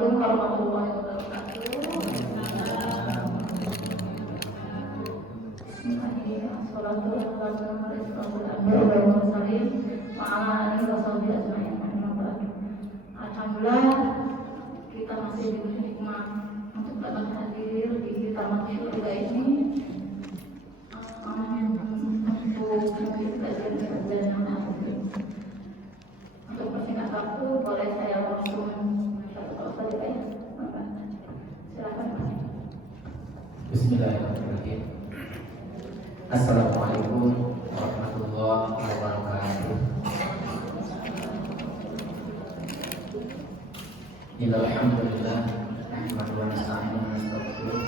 Assalamualaikum warahmatullahi wabarakatuh. Alhamdulillah kita masih diberi nikmat untuk dapat hadir di taman surga ini untuk kajian yang hadir. Untuk persingkat waktu boleh saya langsung satu saja ya. Silakan. Bismillahirrahmanirrahim. Assalamualaikum warahmatullahi wabarakatuh. Alhamdulillah, nahmaduhu wa nasta'inuhu wa nastaghfiruh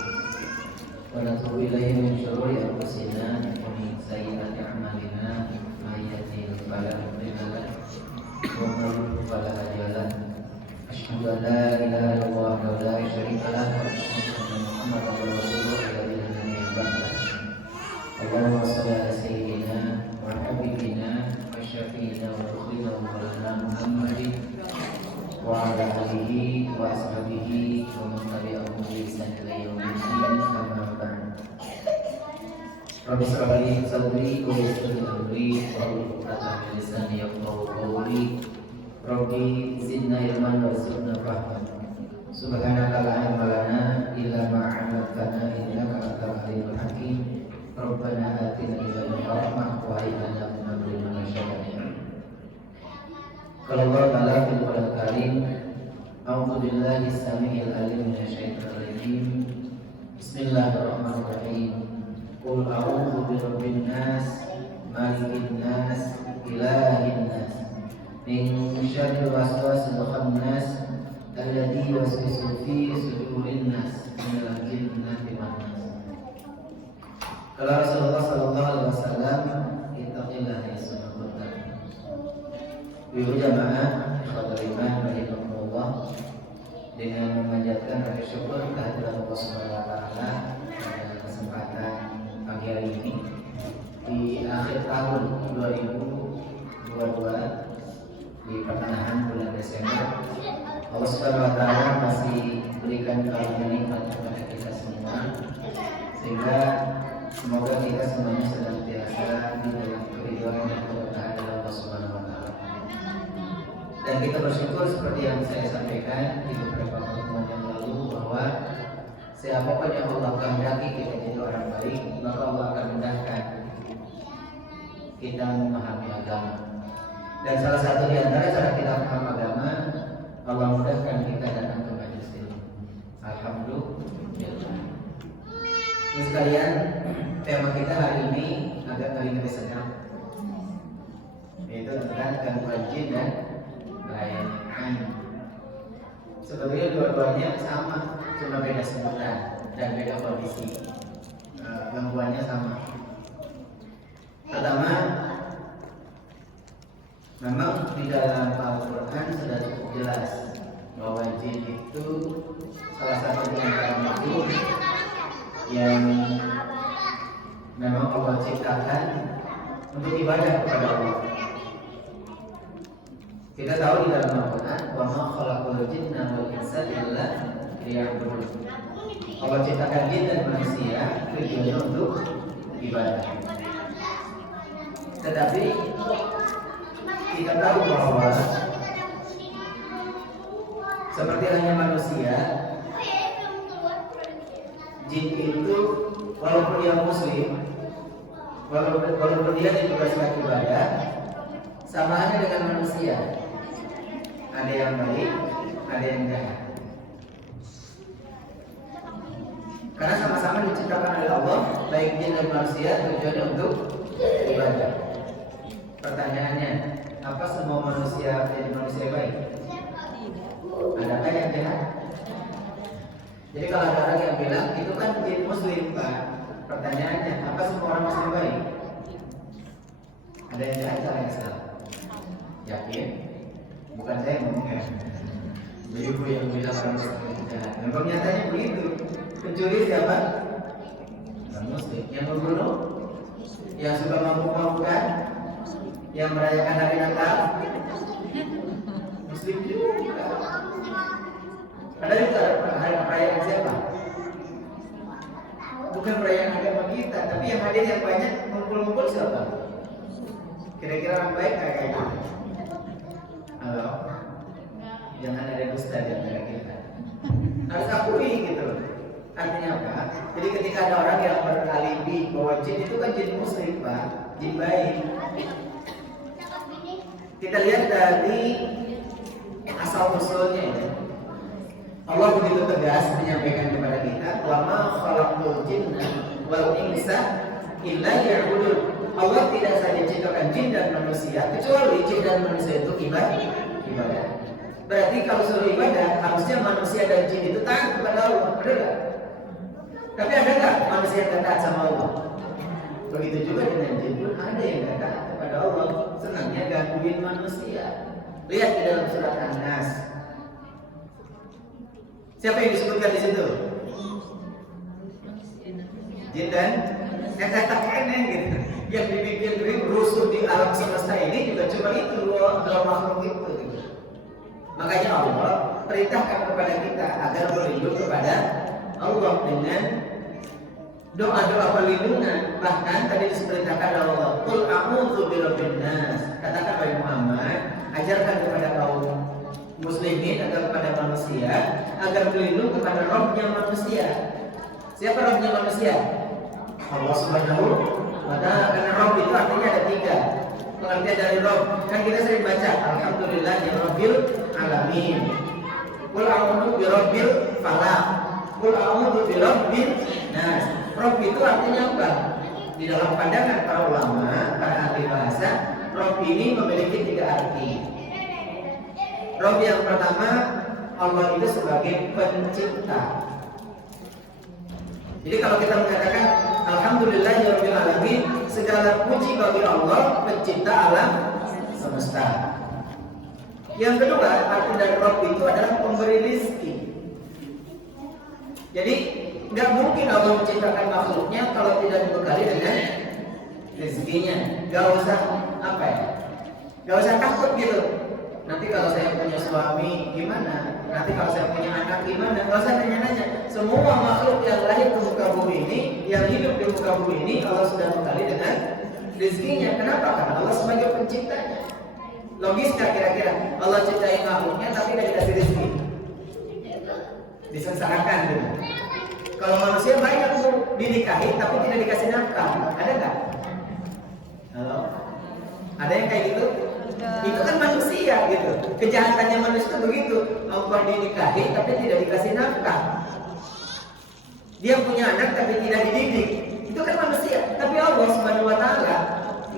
wa natubu ilaihi min shururi anfusina wa min sayyiati a'malina may yahdihillahu fala mudilla lahu wa man yudlil fala hadiya lahu. Asyhadu an la ilaha illallah wa la syarika lahu wa asyhadu anna Muhammadan rasulullah alladzi la nabiyya ba'dahu. Allahumma shalli ala sayyidina wa habibina wa syafiina wa ruhina wa maulana Muhammadin wa ala alihi wa ashabihi wa man tabi'ahum bi ihsan ila yaumil din. Amma ba'd. Rabbi shrah li sadri wa yassir li amri wahlul 'uqdatam min lisani yafqahu qawli. Rabbi zidna ilman warzuqna fahman. Subhanaka la ilma lana illa ma 'allamtana innaka antal alimul hakim. Rabbana atina min ladunka rahmah wa hayyi lana min amrina rashada. Qala Allah ta'ala fil Qur'anil Karim, a'udzu billahi as-sami'il 'alim minasyaitonir rajim. Bismillahirrahmanirrahim. Qul a'udzu birabbin nas, malikin nas, ilahin nas, min syarril waswasil khannas, alladzi yuwaswisu fi sudurin nas, minal jinnati wan nas. Kala Rasulullah sallallahu alaihi wasallam, ittaqillaha ya kunta. Ibu jamaah ikhwatul iman rahimakumullah, dengan memanjatkan rasa syukur kehadirat Allah Subhanahu wa taala pada kesempatan pagi hari ini di akhir tahun 2022 di pertengahan bulan Desember, Allah Subhanahu wa taala masih berikan karunia nikmat kepada kita semua, sehingga semoga kita semuanya senantiasa di dalam keridhaan dan keberkahan Allah Subhanahu wa taala. Dan kita bersyukur seperti yang saya sampaikan di beberapa pertemuan yang lalu, bahwa siapapun yang Allah kehendaki kita jadi orang baik, maka Allah akan mudahkan kita memahami agama. Dan salah satu di antara cara kita memahami agama, Allah mudahkan kita datang ke majelis ilmu. Alhamdulillah. Ini sekalian, tema kita hari ini agak ngeri-ngeri sedang, yaitu tentang gangguan jin dan lain-lain. Sebetulnya dua-duanya sama, cuma beda sebutan dan beda kondisi. Gangguannya sama. Pertama, memang di dalam Al-Quran sudah cukup jelas bahwa jin itu salah satu di antara makhluk yang memang Allah ciptakan untuk ibadah kepada Allah. Kita tahu di dalam Al-Quran, wa ma khalaqul jinna wal insa illa liya'budun. Allah ciptakan jin dan manusia tujuannya untuk ibadah. Tetapi kita tahu bahwa seperti halnya manusia, jin itu walaupun dia muslim, walaupun dia ditugaskan ibadah, sama halnya dengan manusia. Ada yang baik, ada yang jahat. Karena sama-sama diciptakan oleh Allah, baik jin dan manusia, tujuannya untuk ibadah. Pertanyaannya, apa semua manusia jadi manusia baik? Adakah yang jahat? Jadi kalau ada orang yang bilang itu kan jin muslim, Pak. Pertanyaannya, apa semua orang muslim baik? Ada yang jahat, ada yang salah. Yakin? Bukan saya yang ngomong ya. Ibu yang bilang orang muslim itu jahat. Memang nyatanya begitu. Pencuri siapa? Orang muslim. Yang membunuh? Yang suka mabuk-mabukan? Yang merayakan hari Natal? Muslim juga. Padahal itu ada perayaan siapa? Bukan perayaan agama kita, tapi yang hadir yang banyak ngumpul-ngumpul siapa? Kira-kira orang baik kayak gitu? Halo? Jangan ada dusta di antara kita. Harus akui gitu. Artinya apa? Jadi ketika ada orang yang beralibi bahwa jin itu kan jin muslim, Pak, jin baik. Kita lihat dari asal usulnya ya. Allah begitu tegas menyampaikan kepada kita, wa ma khalaqul jinna wal insa illa liya'budun. Allah tidak saja ciptakan jin dan manusia, kecuali jin dan manusia itu ibadah. Berarti kalau suruh ibadah, harusnya manusia dan jin itu taat kepada Allah, benar nggak? Tapi ada nggak manusia yang taat sama Allah? Begitu juga dengan jin pun ada yang taat kepada Allah, senangnya gangguin manusia. Lihat di dalam surat An-Nas. Siapa yang disebutkan di situ? Jin dan kata-kata gitu. Yang dibikin rusuh di alam semesta ini juga cuma itu dua makhluk itu. Gitu. Makanya Allah perintahkan kepada kita agar berlindung kepada Allah dengan doa-doa perlindungan. Bahkan tadi diperintahkan Allah, "Qul a'udzu birabbin nas." Katakan wahai Muhammad, ajarkan kepada kaum muslimin atau kepada manusia agar berlindung kepada Rabbnya manusia. Siapa Rabbnya manusia? Allah Subhanahu wa ta'ala. Karena Rabb itu artinya ada tiga pengertian dari Rabb. Kan kita sering baca alhamdulillahi rabbil alamin. Qul a'udzu birabbil falaq. Qul a'udzu birabbin nas. Rabb itu artinya apa? Di dalam pandangan para ulama, para ahli bahasa, Rabb ini memiliki tiga arti. Rabb yang pertama, Allah itu sebagai pencipta. Jadi kalau kita mengatakan alhamdulillahirabbil alamin, segala puji bagi Allah pencipta alam semesta. Yang kedua, arti dari Rabb itu adalah pemberi rezeki. Jadi nggak mungkin Allah menciptakan makhluknya kalau tidak dibekali dengan rezekinya. Gak usah apa ya? Gak usah takut gitu. Nanti kalau saya punya suami gimana? Nanti kalau saya punya anak gimana? Gak usah nanya-nanya. Semua makhluk yang lahir di muka bumi ini, yang hidup di muka bumi ini, Allah sudah bekali dengan rezekinya. Kenapa? Karena Allah sebagai penciptanya. Logis gak kira-kira? Allah ciptain makhluknya tapi tidak dikasih rezeki. Disengsarakan gitu. Kalau manusia banyak tuh dinikahi tapi tidak dikasih nafkah, ada nggak? Halo? Ada yang kayak gitu? Itu kan manusia gitu. Kejahatannya manusia itu begitu. Allah dinikahi tapi tidak dikasih nafkah. Dia punya anak tapi tidak dididik. Itu kan manusia. Tapi Allah Subhanahu wa ta'ala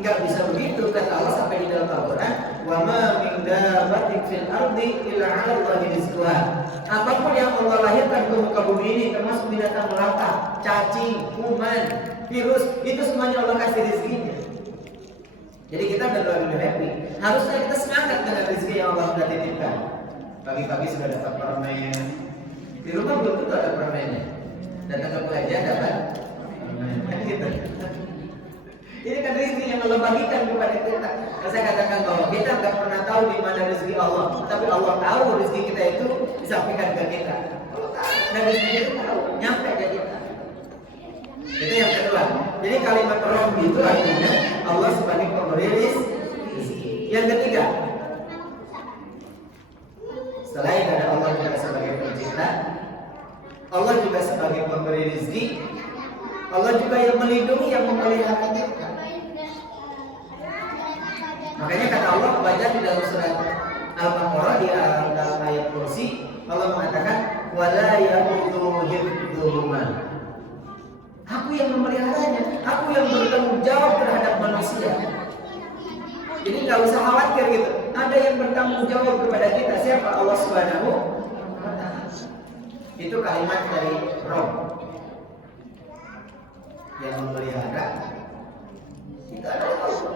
enggak bisa begitu. Kata Allah sampai di dalam Al-Qur'an, "Wa ma min dabbatin fil ardi illa 'ala Allahi rizquha." Apapun yang Allah lahirkan ke muka bumi ini, termasuk binatang melata, cacing, kuman, virus, itu semuanya Allah kasih rezekinya. Jadi kita benar-benar happy. Harusnya kita semangat dengan rezeki yang Allah sudah titipkan. Pagi-pagi sudah dapat permen. Di rumah belum tentu ada permennya. Datang ke pengajian dapat permen. Gitu. Ini kan rezeki yang Allah bagikan kepada kita. Dan saya katakan bahwa kita nggak pernah tahu di mana rezeki Allah, tapi Allah tahu rezeki kita itu disampaikan ke kita. Allah tahu, dan rezeki itu tahu, nyampe ke kita. Itu yang kedua. Jadi kalimat Rabb itu artinya Allah sebagai pemberi rezeki. Yang ketiga, selain ada Allah juga sebagai pencipta, Allah juga sebagai pemberi rezeki, Allah juga yang melindungi, yang memelihara kita. Makanya kata Allah baca di dalam surat Al-Baqarah di dalam ayat kursi, Allah mengatakan wala ya'udzuhu hifdzuhuma. Aku yang memeliharanya, aku yang bertanggung jawab terhadap manusia. Jadi nggak usah khawatir gitu. Ada yang bertanggung jawab kepada kita. Siapa? Allah Subhanahu wa ta'ala. Itu kalimat dari Rabb yang memelihara. Itu adalah Allah.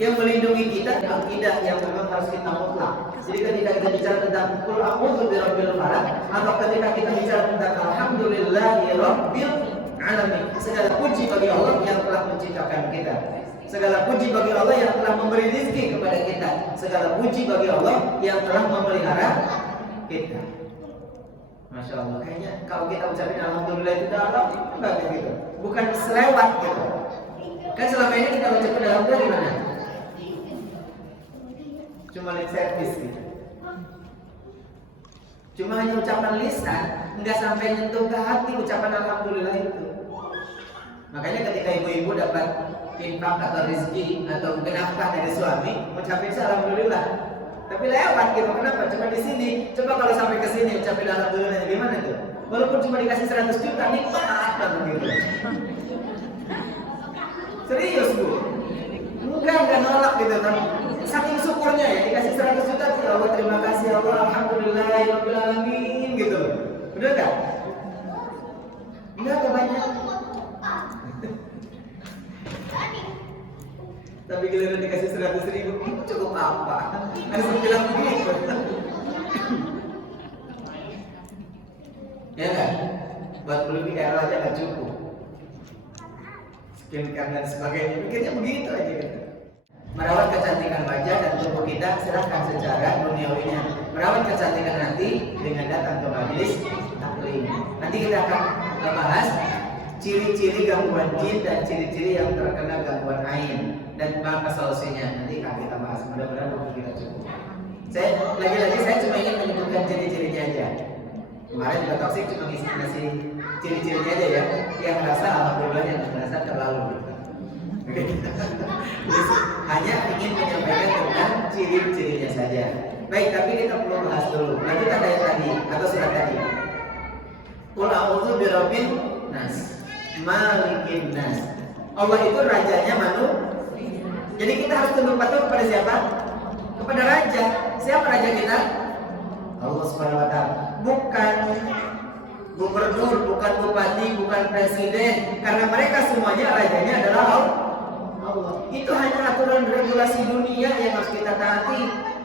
Yang melindungi kita, akidah yang memang harus kita mutlak. Jadi ketika kita bicara tentang Qul a'udzu birabbil falaq, atau ketika kita bicara tentang alhamdulillahi rabbil alamin, segala puji bagi Allah yang telah menciptakan kita. Segala puji bagi Allah yang telah memberi rezeki kepada kita. Segala puji bagi Allah yang telah memelihara kita. Masya Allah, kayaknya kalau kita ucapin alhamdulillah itu dalam, enggak kayak gitu. Bukan selewat gitu. Kan selama ini kita ucapin alhamdulillah gimana? Cuma lip service gitu. Cuma hanya ucapan lisan, enggak sampai nyentuh ke hati ucapan alhamdulillah itu. Makanya ketika ibu-ibu dapat infak atau rezeki atau mungkin nafkah dari suami, ucapin alhamdulillah. Tapi lewat gitu, kenapa? Cuma di sini. Coba kalau sampai ke sini ucapin alhamdulillah gimana tuh? Walaupun cuma dikasih 100 juta, nikmat banget gitu. Serius Bu? Enggak nolak gitu kan. Saking syukurnya ya, dikasih 100 juta, ya Allah terima kasih ya Allah, alhamdulillah ya Rabbil Alamin gitu. Bener gak? Enggak kebanyakan. Tapi giliran dikasih 100.000, cukup apa? Langsung bilang begitu. Ya kan? Buat beli air aja nggak cukup. Skincare dan sebagainya, pikirnya begitu aja gitu. Merawat kecantikan wajah dan tubuh kita serahkan secara duniawinya. Merawat kecantikan nanti dengan datang ke majelis taklim. Nanti kita akan membahas ciri-ciri gangguan jin dan ciri-ciri yang terkena gangguan ain dan apa solusinya. Nanti akan kita bahas. Mudah-mudahan waktu kita cukup. Saya cuma ingin menyebutkan ciri-cirinya aja. Kemarin juga toksik cuma ngasih ciri-cirinya aja ya. Yang merasa alhamdulillah, yang merasa terlalu. Hanya ingin menyampaikan tentang ciri-cirinya saja. Baik, tapi kita perlu bahas dulu. Lanjut ayat tadi atau surat tadi. Qul a'udzu birabbin nas, malikin nas. Allah itu rajanya manusia. Jadi kita harus tunduk patuh kepada siapa? Kepada raja. Siapa raja kita? Allah Subhanahu wa taala. Bukan gubernur, bukan bupati, bukan presiden, karena mereka semuanya rajanya adalah Allah. Itu hanya aturan regulasi dunia yang harus kita taati.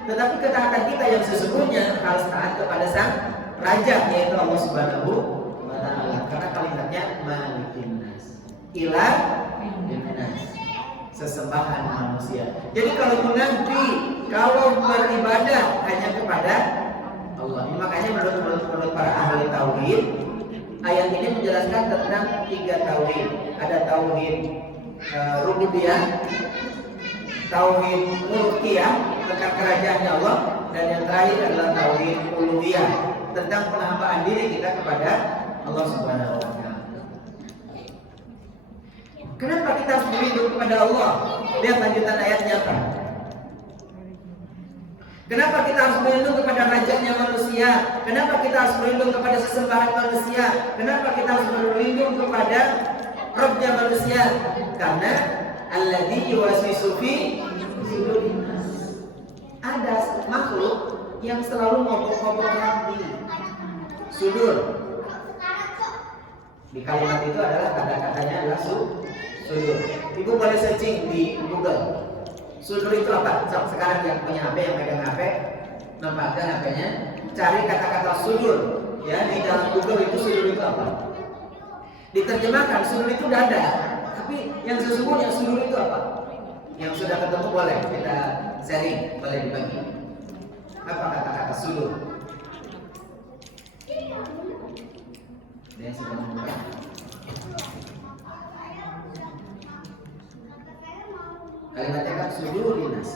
Tetapi ketaatan kita yang sesungguhnya harus taat kepada sang raja, yaitu Allah Subhanahu wa taala. Karena kalimatnya malikin nas, ilah nas, sesembahan manusia. Jadi kalau menanti, kalau beribadah hanya kepada Allah. Ini makanya menurut para ahli tauhid, ayat ini menjelaskan tentang 3 tauhid. Ada tauhid rububiyah, tauhid mulkiyah tentang kerajaannya Allah, dan yang terakhir adalah tauhid uluhiyah tentang penghambaan diri kita kepada Allah Subhanahu wa taala. Kenapa kita harus berlindung kepada Allah? Lihat lanjutan ayatnya apa? Kenapa kita harus berlindung kepada rajanya manusia? Kenapa kita harus berlindung kepada sesembahan manusia? Kenapa kita harus berlindung kepada Rabbnya manusia? Karena alladzi yuwaswisu fi sudurin nas. Ada makhluk yang selalu ngobok-ngobok hati. Sudur. Di kalimat itu adalah kata-katanya adalah sudur. Ibu boleh searching di Google. Sudur itu apa? Sekarang yang punya HP, yang megang HP, manfaatkan HP-nya, cari kata-kata sudur. Ya, di dalam Google itu sudur itu apa? Diterjemahkan, sudur itu dada. Tapi yang sesungguhnya sudur itu apa? Yang sudah ketemu boleh kita sharing, boleh dibagi. Apa kata-kata sudur? Dia sudah membuka. Kalimatnya kan sudurinas.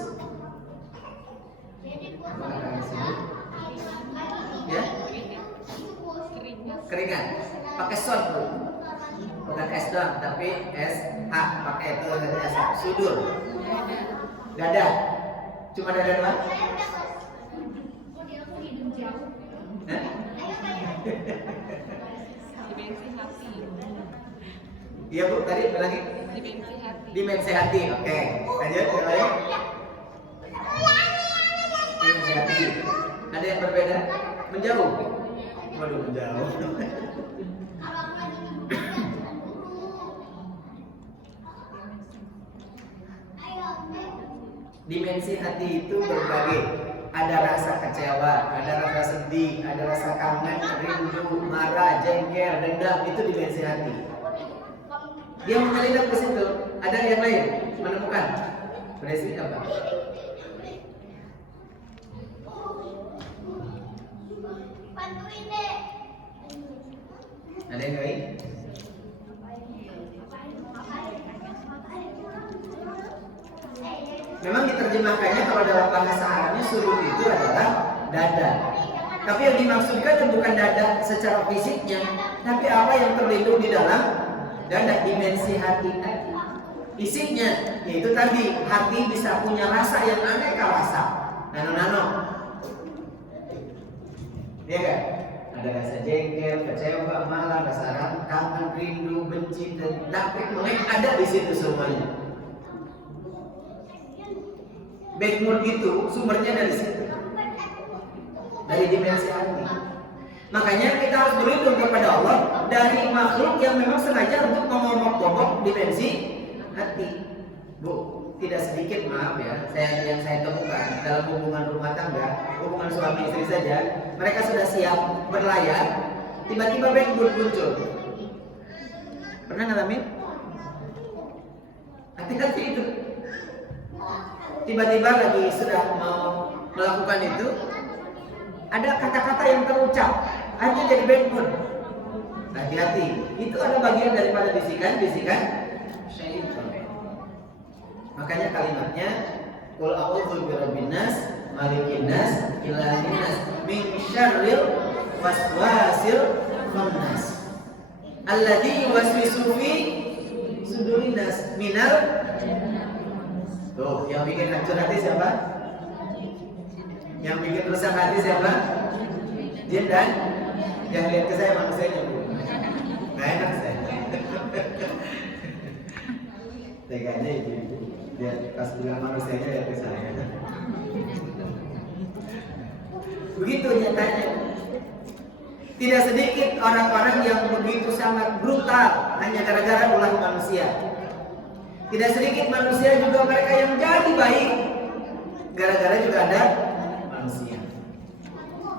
Apa kata sudur? Ya? Keringat. Pakai son, Bu. Bukan S doang, tapi SH. Pakai itu dari S. Sudur. Dada. Cuma dada doang? Dimensi hati. Iya Bu, tadi lagi? Dimensi hati. Dimensi hati, oke. Lanjut, yang lain? Dimensi hati. Ada yang berbeda? Menjauh? Waduh, menjauh. Dimensi hati itu berbagai. Ada rasa kecewa, ada rasa sedih, ada rasa kangen, rindu, marah, jengkel, dendam. Itu dimensi hati. Dia menyelinap ke situ. Ada yang lain menemukan. Berisi apa? Ada yang baik? Memang diterjemahkannya kalau dalam bahasa Arabnya sudur itu adalah dada. Tapi yang dimaksudkan itu bukan dada secara fisiknya, tapi apa yang terlindung di dalam dada, dimensi hati tadi. Isinya, yaitu tadi hati bisa punya rasa yang aneka rasa, nano-nano. Iya kan? Ada rasa jengkel, kecewa, marah, rasa kangen, rindu, benci, dan dapet, ada di situ semuanya. Bad mood itu sumbernya dari situ, dari dimensi hati. Makanya kita harus berlindung kepada Allah dari makhluk yang memang sengaja untuk mengobok-obok dimensi hati. Bu, tidak sedikit maaf ya, yang saya temukan dalam hubungan rumah tangga, hubungan suami istri saja, mereka sudah siap berlayar, tiba-tiba bad mood muncul. Pernah ngalamin? Hati-hati itu. Tiba-tiba lagi sudah mau melakukan itu, ada kata-kata yang terucap, hanya jadi bad mood. Hati-hati, itu ada bagian daripada bisikan-bisikan syaitan. Makanya kalimatnya, qul a'udzu birabbin nas, malikin nas, ilahin nas, min syarril waswasil khannas, alladzi yuwaswisu fi sudurin nas minal. Tuh, yang bikin hancur hati siapa? Yang bikin rusak hati siapa? Jin dan yang lihat ke saya manusianya, Bu. Nggak enak saya. Teganya itu, dia pas bilang manusianya lihat ke saya. Begitu nyatanya. Tidak sedikit orang-orang yang begitu sangat brutal hanya gara-gara ulah manusia. Tidak sedikit manusia juga mereka yang jadi baik gara-gara juga ada manusia.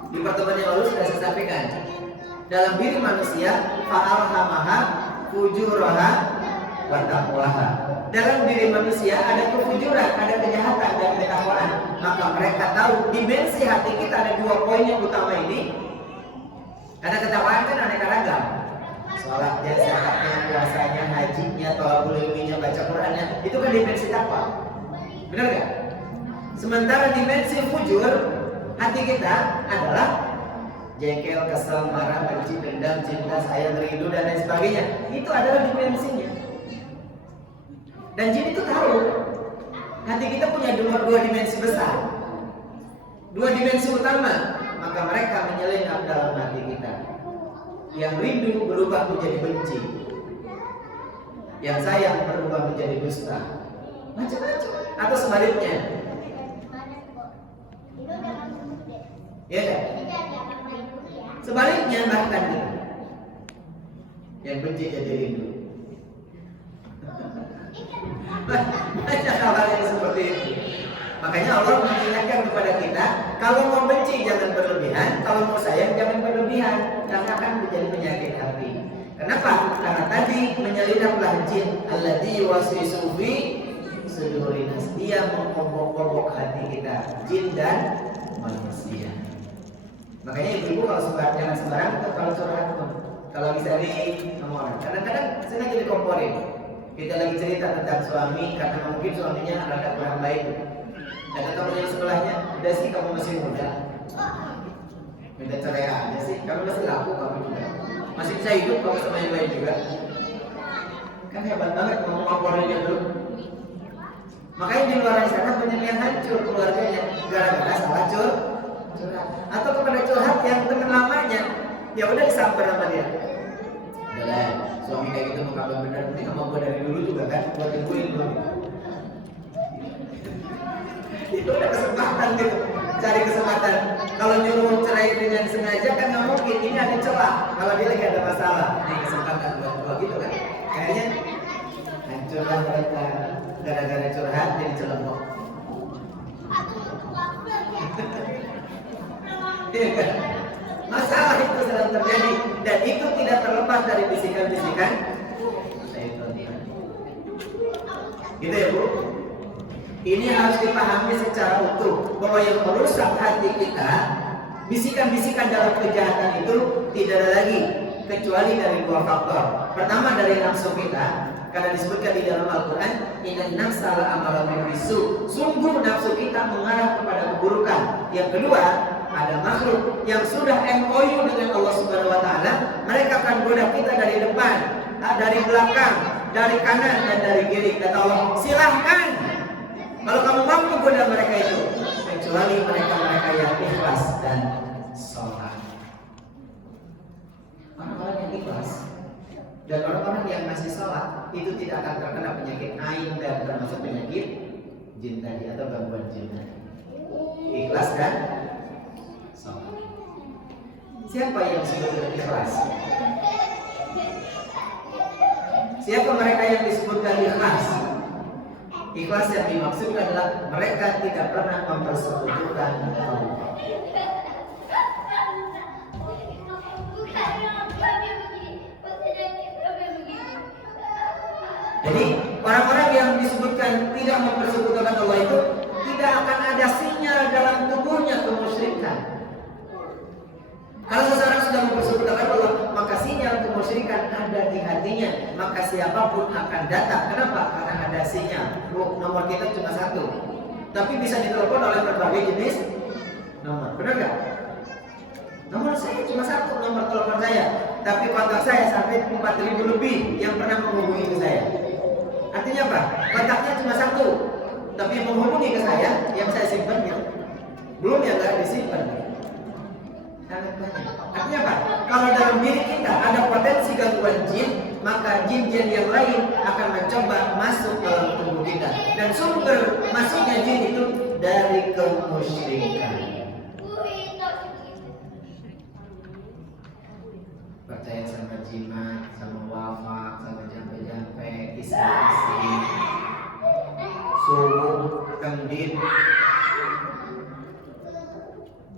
Di pertemuan yang lalu sudah saya sampaikan, dalam diri manusia fa'alhamaha fujuraha wa taqwaha. Dalam diri manusia ada kefujuran, ada kejahatan dan ketakwaan. Maka mereka tahu dimensi hati kita ada dua poin yang utama ini. Karena ketakwaan kan aneka ragam. Sholatnya, zakatnya, puasanya, hajinya, thalabul ilminya, baca Qurannya, itu kan dimensi takwa. Benar gak? Sementara dimensi fujur hati kita adalah jengkel, kesel, marah, benci, dendam, cinta, sayang, rindu dan lain sebagainya. Itu adalah dimensinya. Dan jin itu tahu hati kita punya dua dimensi besar, dua dimensi utama. Maka mereka menyelinap dalam hati kita. Yang rindu berubah menjadi benci, yang sayang berubah menjadi dusta, macam-macam. Atau sebaliknya, ya kan? Sebaliknya bahkan yang benci jadi rindu. Banyak hal yang seperti itu. Makanya Allah mengingatkan kepada kita, kalau mau benci jangan berlebihan, kalau mau sayang jangan berlebihan, karena akan menjadi penyakit hati. Kenapa? Karena tadi menyelinaplah jin, alladzi yuwaswisu fi sudurin nas, dia mengobok-obok hati kita, jin dan manusia. Makanya ibu-ibu kalau suka jangan sembarang kalau curhat, kalau lagi sering sama orang. Kadang-kadang sengaja dikomporin. Kita lagi cerita tentang suami karena mungkin suaminya rada kurang baik. Dan teman yang sebelahnya, udah sih kamu masih muda, minta cerai aja sih, kamu masih laku, kamu juga masih bisa hidup kamu sama yang lain juga. Kan hebat banget ngomong kompornya dulu. Makanya di luar sana banyak yang hancur keluarganya gara-gara salah curhat. Atau kepada curhat yang teman lamanya, ya udah disamper sama dia. Udah lah, suami kayak gitu mau kabar bener, ini sama gue dari dulu juga kan, buat ilmuin dulu. Itu ada kesempatan gitu, cari kesempatan. Kalau nyuruh cerai dengan sengaja kan nggak mungkin, ini ada celah. Kalau dia lagi ada masalah, ini kesempatan buat gitu kan. Kayaknya hancurlah mereka gara-gara curhat jadi celembok. Masalah itu sedang terjadi dan itu tidak terlepas dari bisikan-bisikan syaitan. Gitu ya Bu. Ini harus dipahami secara utuh bahwa yang merusak hati kita, bisikan-bisikan dalam kejahatan itu tidak ada lagi kecuali dari dua faktor. Pertama dari nafsu kita, karena disebutkan di dalam Al-Quran, innan nafsa la'amalatun bisu. Sungguh nafsu kita mengarah kepada keburukan. Yang kedua, ada makhluk yang sudah MOU dengan Allah Subhanahu wa taala, mereka akan goda kita dari depan, dari belakang, dari kanan dan dari kiri. Kata Allah, silahkan kalau kamu mampu goda mereka itu, kecuali mereka-mereka yang ikhlas dan sholat. Orang-orang yang ikhlas dan orang-orang yang masih sholat itu tidak akan terkena penyakit ain dan termasuk penyakit jin tadi atau gangguan jin tadi. Ikhlas dan sholat. Siapa yang disebut dengan ikhlas? Siapa mereka yang disebutkan ikhlas? Ikhlas yang dimaksudkan adalah mereka tidak pernah mempersekutukan Allah. Jadi orang-orang yang disebutkan tidak mempersekutukan Allah itu tidak akan ada sinyal dalam tubuhnya kemusyrikan. Kalau seseorang sudah mempersekutukan Allah, maka sinyal kemusyrikan ada di hatinya, maka siapapun akan datang. Kenapa? Karena ada sinyal. Nomor kita cuma satu, tapi bisa ditelepon oleh berbagai jenis nomor. Benar nggak? Nomor saya cuma satu, nomor telepon saya, tapi kontak saya sampai 4.000 lebih yang pernah menghubungi ke saya. Artinya apa? Kontaknya cuma satu, tapi yang menghubungi ke saya, yang saya simpan ya, belum yang nggak disimpan. Sangat banyak. Artinya apa? Kalau dalam diri kita ada potensi gangguan jin, maka jin-jin yang lain akan mencoba masuk dalam tubuh kita. Dan sumber masuknya jin itu dari kemusyrikan. Percaya sama jimat, sama wafak, sama jampe-jampe, isi-isi, suruh, kendit,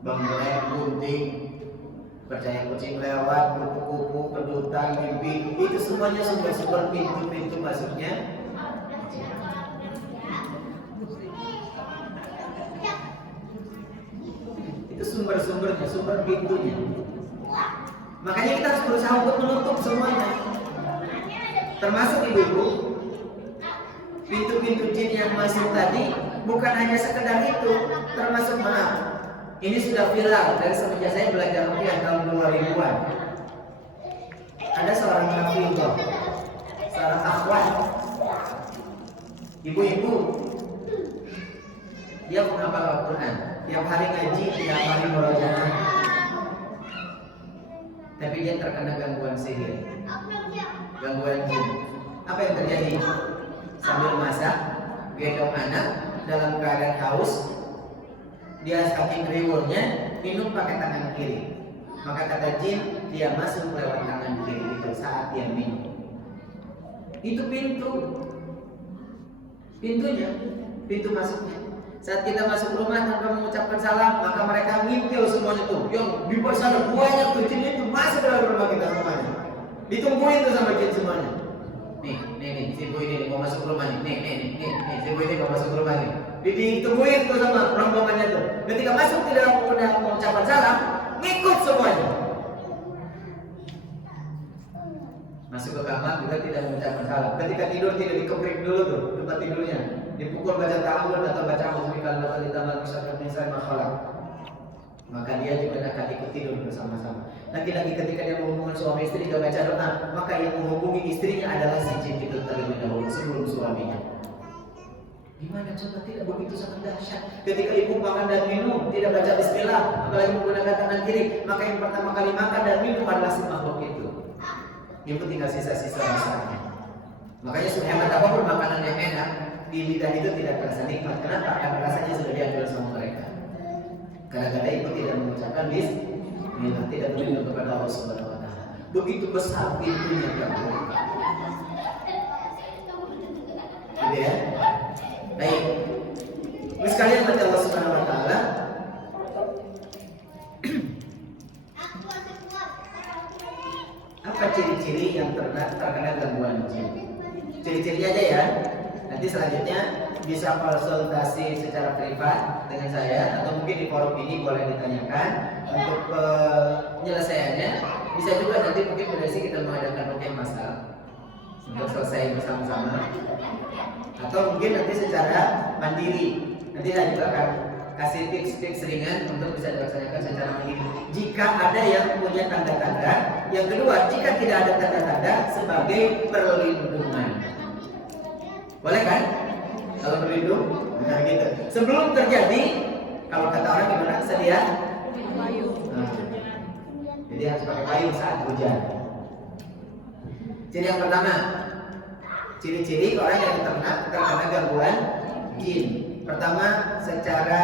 bangkai, gunting, percaya kucing lewat, kupu-kupu, kedutan, mimpi, itu semuanya sumber-sumber pintu-pintu masuknya. Itu sumber-sumbernya, sumber pintunya. Makanya kita harus berusaha untuk menutup semuanya. Termasuk ibu-ibu, pintu-pintu jin yang masuk tadi bukan hanya sekedar itu, termasuk maaf. Ini sudah viral dari semenjak saya belajar ruqyah tahun 2000-an. Ada seorang hafizah, seorang akhwat, ibu-ibu, dia menghafal Al-Quran, tiap hari ngaji, tiap hari murojaah. Tapi dia terkena gangguan sihir, gangguan jin. Apa yang terjadi? Sambil masak, gendong anak dalam keadaan haus, dia saking riwurnya minum pakai tangan kiri. Maka kata jin, dia masuk lewat tangan kiri itu saat dia minum. Itu pintunya, pintu masuknya. Saat kita masuk rumah tanpa mengucapkan salam, maka mereka ngintil semuanya tuh. Yang di sana banyak tuh jin itu masuk dalam rumah kita semuanya. Ditungguin tuh sama jin semuanya. Nih, si Bu ini mau masuk rumah nih. Nih, si Bu ini mau masuk rumah nih. Ditungguin tuh sama rombongannya tuh. Ketika masuk tidak udah mengucapkan salam, ngikut semuanya. Masuk ke kamar juga tidak mengucapkan salam. Ketika tidur tidak dikeprik dulu tuh tempat tidurnya. Dipukul baca ta'awun atau baca a'udzubikal ditambah misalkan makhluk. Maka dia juga akan ikut tidur bersama-sama. Lagi-lagi ketika dia menghubungkan suami istri dia baca doa, maka yang menghubungi istrinya adalah si jin itu terlebih dahulu sebelum suaminya. Gimana coba, tidak begitu sangat dahsyat. Ketika ibu makan dan minum tidak baca bismillah, apalagi menggunakan tangan kiri, maka yang pertama kali makan dan minum adalah si makhluk itu. Ibu tinggal sisa-sisa rasanya. Makanya sehemat apapun makanan yang enak, di lidah itu tidak terasa nikmat. Kenapa? Karena rasanya sudah diambil sama mereka. Karena ibu tidak mengucapkan bismillah, tidak berlindung kepada Allah Subhanahu wa taala. Begitu besar pintunya gangguan. Gitu ya. Baik. Terus sekalian baca Allah Subhanahu wa taala. Apa ciri-ciri yang terkena gangguan jin? Ciri-cirinya aja ya. Nanti selanjutnya bisa konsultasi secara privat dengan saya atau mungkin di forum ini boleh ditanyakan untuk penyelesaiannya. Bisa juga nanti mungkin berarti kita mengadakan rukyah masal untuk selesai bersama-sama, atau mungkin nanti secara mandiri. Nanti saya juga akan kasih tips-tips ringan untuk bisa dilaksanakan secara mandiri. Jika ada yang punya tanda-tanda, yang kedua, jika tidak ada tanda-tanda sebagai perlindungan. Boleh kan? Kalau berlindung, benar gitu. Sebelum terjadi, kalau kata orang gimana? Sedia? Nah, jadi harus pakai payung saat hujan. Ciri yang pertama, ciri-ciri orang yang terkena gangguan jin. Pertama, secara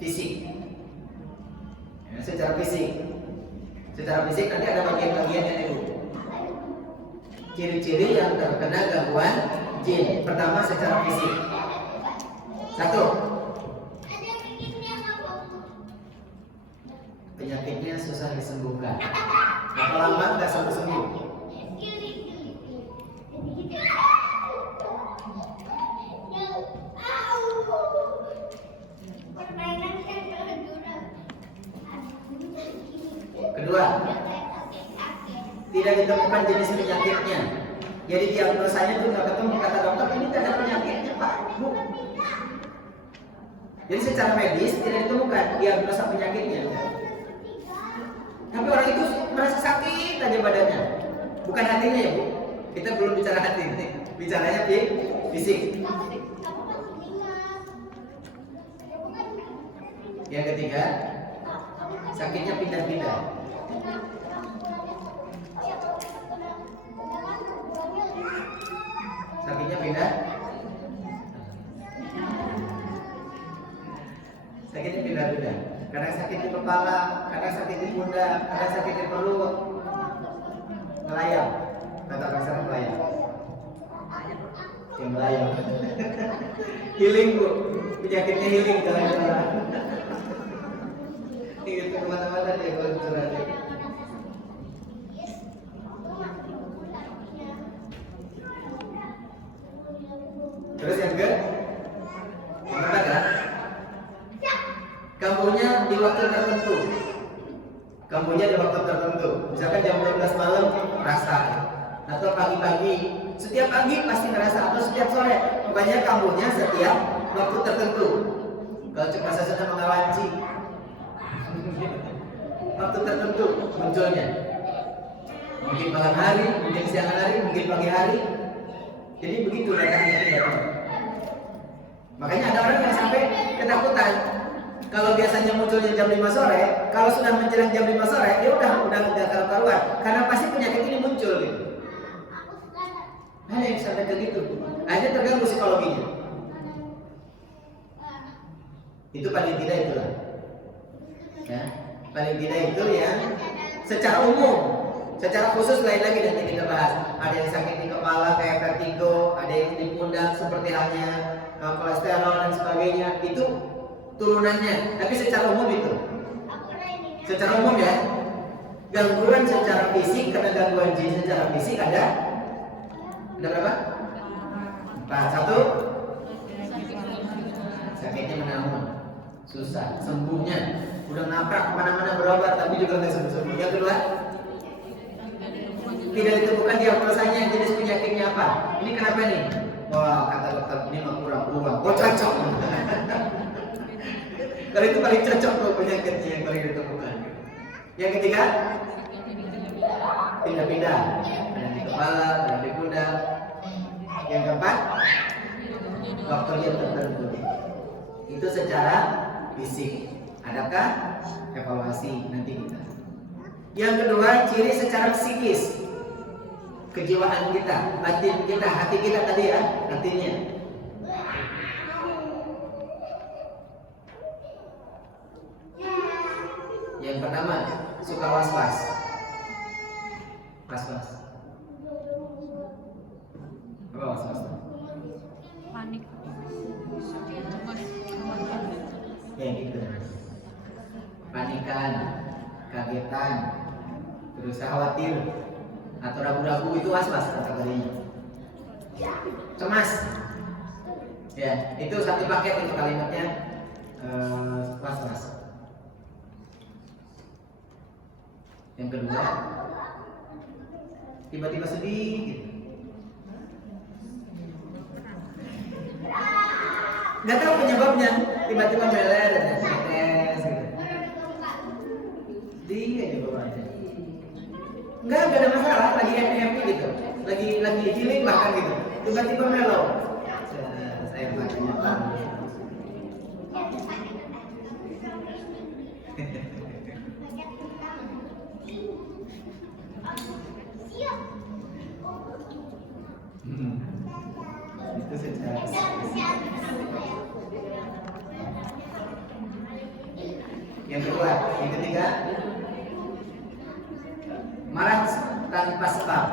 fisik. Ya, secara fisik. Secara fisik nanti ada bagian-bagiannya itu. Ciri-ciri yang terkena gangguan jin. Pertama, secara fisik. Satu, penyakitnya susah disembuhkan. Berapa lama nggak sembuh-sembuh? Kedua, tidak ditemukan jenis penyakitnya. Jadi diagnosanya itu nggak ketemu, kata dokter ini tidak ada penyakitnya Pak, Bu. Jadi secara medis tidak ditemukan diagnosa penyakitnya. Tapi orang itu merasa sakit aja badannya, bukan hatinya ya Bu. Kita belum bicara hati, bicaranya fisik. Yang ketiga, sakitnya pindah-pindah. Sakitnya pindah. Sakitnya pindah-pindah. Kadang sakit di kepala, kadang sakit di pundak, kadang sakit di perut. Melayang. Kata kasar melayang. Yang melayang. Healing Bu. Penyakitnya healing jalan-jalan. Itu kemana-mana dia kalau curhat. Terus yang keempat ya, kambuhnya di waktu tertentu. Kambuhnya di waktu tertentu. Misalkan jam 12 malam rasa, atau pagi-pagi. Setiap pagi pasti ngerasa, atau setiap sore. Pokoknya kambuhnya setiap waktu tertentu. Kalau cuma saya mengawanci, waktu tertentu munculnya. Mungkin malam hari, mungkin siang hari, mungkin pagi hari. Jadi begitu datangnya. Makanya ada orang yang sampai ketakutan. Kalau biasanya munculnya jam 5 sore, kalau sudah menjelang jam 5 sore, dia udah karuan. Karena pasti penyakit ini muncul gitu. Ada yang sampai ke gitu. Akhirnya terganggu psikologinya. Itu paling tidak itulah. Ya, paling tidak itu yang secara umum. Secara khusus lain lagi nanti kita bahas. Ada yang sakit di kepala kayak vertigo, ada yang di pundak seperti halnya kolesterol dan sebagainya. Itu turunannya. Tapi secara umum itu. Secara umum ya. Gangguan secara fisik, karena gangguan jin secara fisik ada berapa? 4. Satu, sakitnya menamun, susah sembuhnya. Udah nabrak kemana-mana berobat tapi juga nggak sembuh-sembuh. Yang kedua, tidak ditemukan diagnosanya jenis penyakitnya apa. Ini kenapa nih? Wah, kata dokter ini mah kurang uang. Oh cocok. Kalau itu paling cocok tuh penyakitnya yang paling ditemukan. Yang ketiga, pindah-pindah. Ada di kepala, ada di pundak. Yang keempat, waktunya tertentu. Itu secara fisik. Adakah evaluasi nanti kita? Yang kedua, ciri secara psikis. Kejiwaan kita, batin kita, hati kita tadi ya, hatinya. Yang pertama, suka was-was. Was-was. Apa was-was? Panik. Ya gitu. Panikan, kagetan, terus khawatir atau ragu-ragu, itu was-was kategorinya. Cemas. Ya, itu satu paket itu kalimatnya was-was. Yang kedua, tiba-tiba sedih gitu. Nggak tahu penyebabnya, tiba-tiba meler dan stres gitu. Dia aja bawaannya. Nggak ada masalah, lagi happy gitu, lagi healing bahkan gitu. Tiba-tiba melo. Saya bacanya. Itu secara yang kedua, yang ketiga, marah tanpa sebab.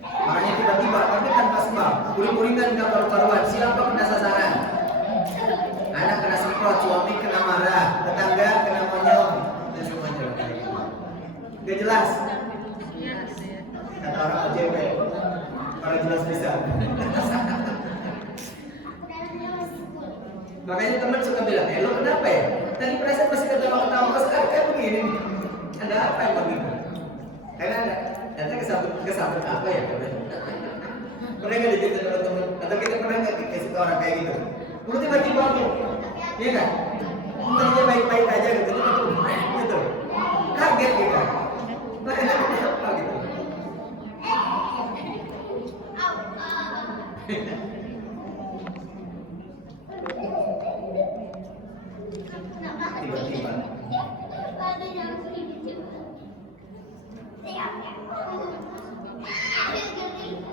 Marahnya tiba-tiba tapi tanpa sebab. Uring-uringan gak karu-karuan. Siapa kena sasaran? Anak kena semprot, suami kena marah, tetangga kena monyong, dan semuanya. Gak jelas. Kata orang OJP, orang jelas bisa. Makanya teman suka bilang, lo kenapa ya? Tadi perasaan masih ketawa-ketawa, kok sekarang kayak begini nih? Ada apa yang begitu? Karena ada kesambut apa ya? Pernah nggak diceritakan oleh teman? Atau kita pernah nggak dikasih ke orang kayak gitu? Udah tiba-tiba aku, iya kan? Tadinya baik-baik aja gitu, gitu. Kaget kita. Makanya kenapa gitu? Tiba-tiba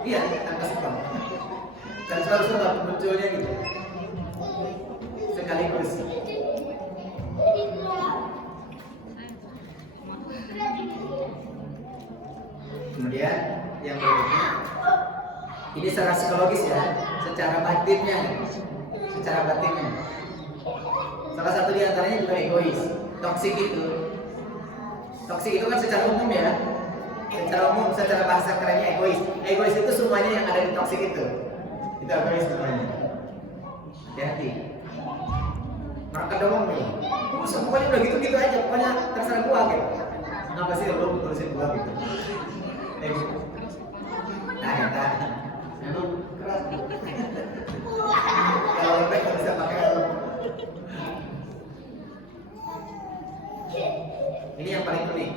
iya, tanpa sebab. Dan selalu sebab munculnya gitu. Sekaligus. Kemudian yang berikutnya, ini secara psikologis ya, secara batinnya. Salah satu di antaranya juga egois. Toksik itu kan secara umum ya. Secara bahasa kerennya egois. Egois itu semuanya yang ada di toksik itu. Itu egois semuanya. Hati-hati. Mereka doang nih. Pokoknya udah gitu-gitu aja. Pokoknya terserah gua gitu. Kenapa sih lo ngurusin gua gitu? Nah, emang keras. Kalau lembek nggak bisa pakai helm. Ini yang paling unik.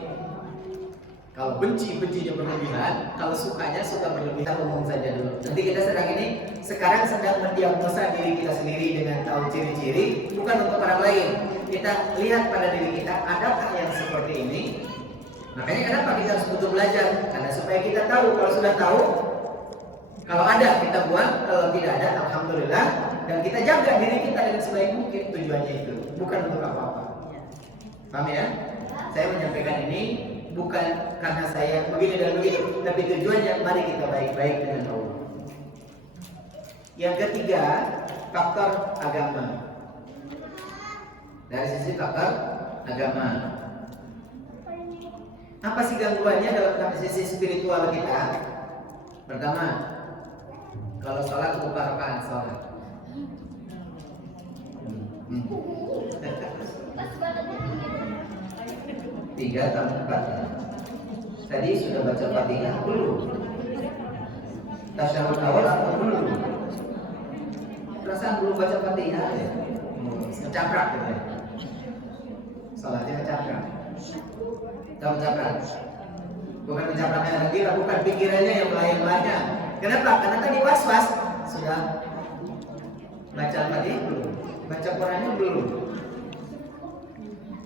Kalau bencinya berlebihan, kalau sukanya suka berlebihan, umum saja dulu. Nanti kita sekarang sedang mendiagnosa diri kita sendiri dengan tahu ciri-ciri, bukan untuk orang lain. Kita lihat pada diri kita, adakah yang seperti ini? Makanya kenapa kita harus butuh belajar? Karena supaya kita tahu. Kalau sudah tahu, kalau ada kita buang, kalau tidak ada, alhamdulillah. Dan kita jaga diri kita dengan sebaik mungkin. Tujuannya itu bukan untuk apa-apa. Paham ya? Saya menyampaikan ini bukan karena saya begini dan begitu, tapi tujuannya mari kita baik-baik dengan Allah. Yang ketiga, faktor agama. Dari sisi faktor agama, apa sih gangguannya dalam sisi spiritual kita? Pertama, kalau sholat lupa rakaat sholat. Tiga tambah 4. Tadi sudah baca Fatihah belum? Tasyahud awal atau belum? Perasaan belum baca Fatihah ya? Kecaprak gitu ya? Salatnya kecaprak. Tahu kecaprak? Bukan kecapraknya lagi, bukan pikirannya yang melayang-layang. Kenapa? Karena tadi was-was sudah baca Fatihah belum? Baca Qurannya belum?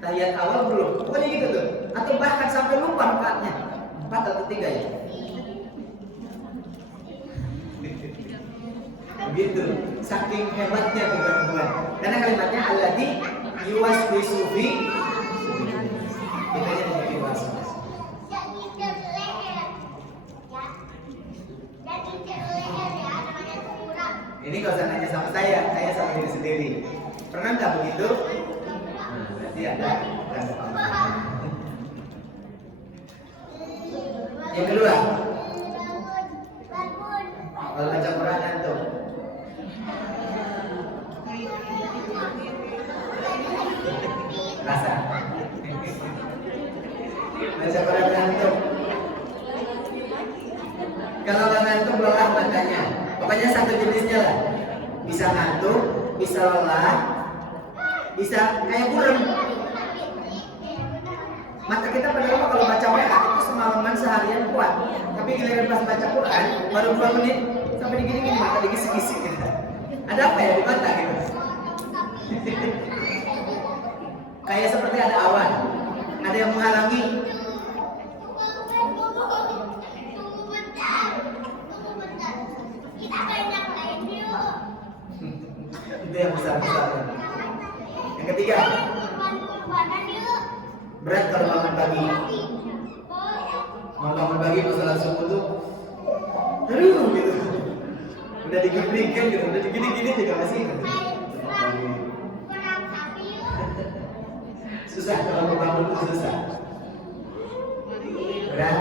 Tahiyat awal belum? Pokoknya gitu tuh. Atau bahkan sampai lupa rakaatnya 4 atau 3 ya? Begitu. Saking hebatnya kegangguan. Karena kalimatnya alladzi yuwaswisu fi kita yang memiliki was-was. Ini gak usah nanya sama saya sama diri sendiri. Pernah nggak begitu? Nah, berarti ada. Yang kedua, kalau baca Quran ngantuk. Rasa. satu jenisnya lah. Bisa ngantuk, bisa lelah, bisa kayak burem. Mata kita padahal kalau baca WA itu semalaman seharian kuat. Tapi giliran pas baca Quran baru 2 menit sampai digini-gini mata digisik-gisik gitu. Ada apa ya di mata gitu? Kayak seperti ada awan, ada yang menghalangi. Itu yang besar-besar. Yang ketiga, berat kalau bangun pagi. Mau bangun pagi pas salat subuh tuh, aduh gitu. Udah digigit-gigit gitu, udah digini-gini juga masih. Susah kalau mau bangun tuh susah. Berat.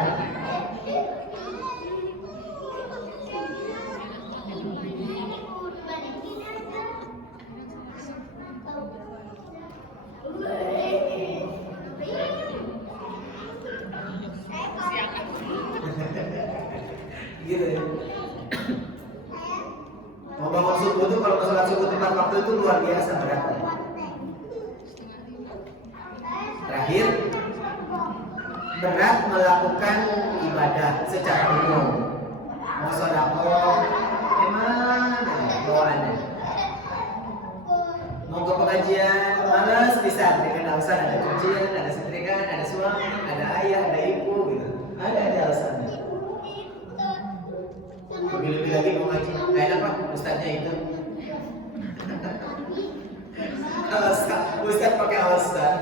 Gitu ya. Mau bangun subuh tuh kalau sholat subuh tepat waktu itu luar biasa beratnya. Terakhir, berat melakukan ibadah secara umum. Mau sedekah, emang bawaannya. Mau ke pengajian, malas bisa dengan alasan ada cucian, ada setrikaan, ada suami, ada ayah, ada ibu gitu. Ada alasannya. Lebih-lebih lagi mau ngaji, gak enak pak, ustadznya itu. Alasan, ustadz pakai alasan.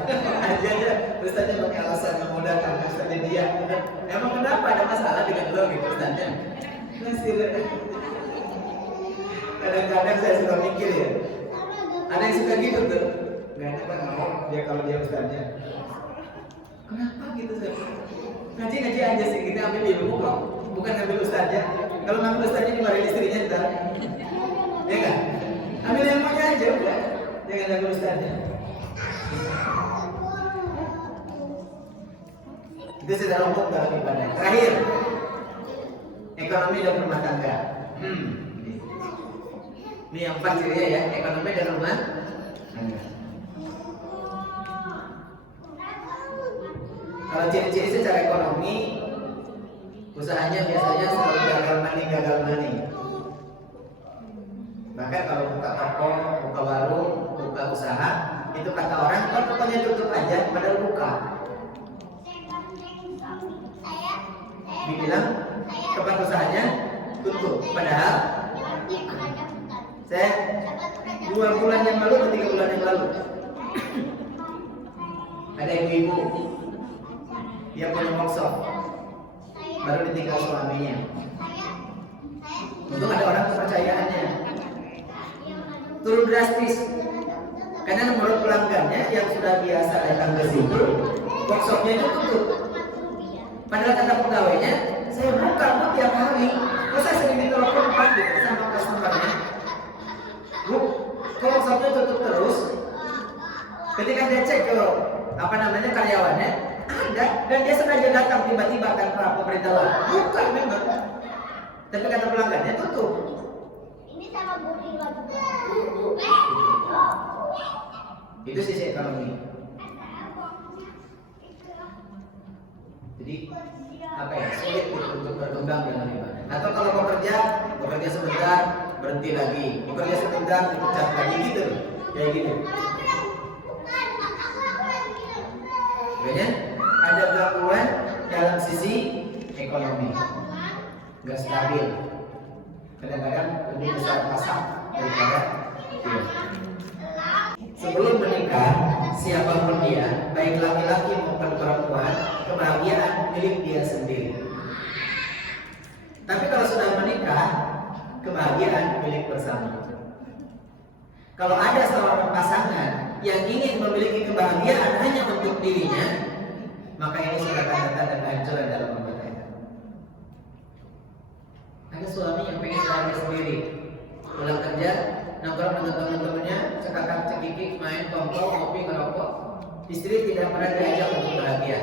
Aja ustadznya pakai alasan memudahkan ustadznya dia. Emang kenapa ada masalah dengan lo gitu ustadznya? Masih. Kadang-kadang saya suka mikir ya. Ada yang suka gitu tuh. Gak enak kan mau dia kalau dia ustadznya. Kenapa gitu sih? Ngaji aja sih, kita ambil ilmu kok. Bukan ngambil ustadznya. Kalau ngambil ustadznya dimarahin istrinya ntar. Ya kan? Ambil ilmunya aja udah. Jangan ngambil ustadznya. Itu secara umum dalam ibadah. Terakhir, ekonomi dan rumah tangga. Ini yang 4 cirinya ya, ekonomi dan rumah tangga. Kalau ciri-ciri secara ekonomi, usahanya biasanya selalu gagal money. Bahkan kalau buka toko, buka warung, buka usaha, itu kata orang, kalau tokonya tutup aja, padahal buka. Dibilang tempat usahanya tutup, padahal saya 2 bulan yang lalu atau 3 bulan yang lalu ada ibu-ibu dia punya workshop baru ditinggal suaminya. Untung ada orang kepercayaannya. Turun drastis karena menurut pelanggannya yang sudah biasa datang ke situ workshopnya itu tutup. Padahal kata pegawainya saya buka tiap hari. Kok saya sering ditelepon gitu sama customernya. Bu, kalau workshopnya tutup terus, ketika dia cek ke karyawannya ada dan dia sengaja datang tiba-tiba tanpa pemberitahuan. Bukan memang. Tapi kata pelanggannya tutup. Ini sama budi itu sisi ekonomi. Jadi apa ya sulit untuk berkembang dengan ibadah. Atau kalau bekerja sebentar berhenti lagi, bekerja sebentar dipecat lagi gitu, kayak gitu. Makanya ada gangguan dalam sisi ekonomi, nggak stabil. Kadang-kadang lebih besar pasak daripada dia. Sebelum menikah, siapapun dia, baik laki-laki maupun perempuan, kebahagiaan milik dia sendiri. Tapi kalau sudah menikah, kebahagiaan milik bersama. Kalau ada seorang pasangan yang ingin memiliki kebahagiaan hanya untuk dirinya, maka ini sudah tanda-tanda kehancuran dalam rumah tangga. Ada suami yang pengen bahagia sendiri, pulang kerja, nongkrong dengan teman-temannya, cekakak cekikik, main kongko, kopi, ngerokok. Istri tidak pernah diajak untuk bahagia.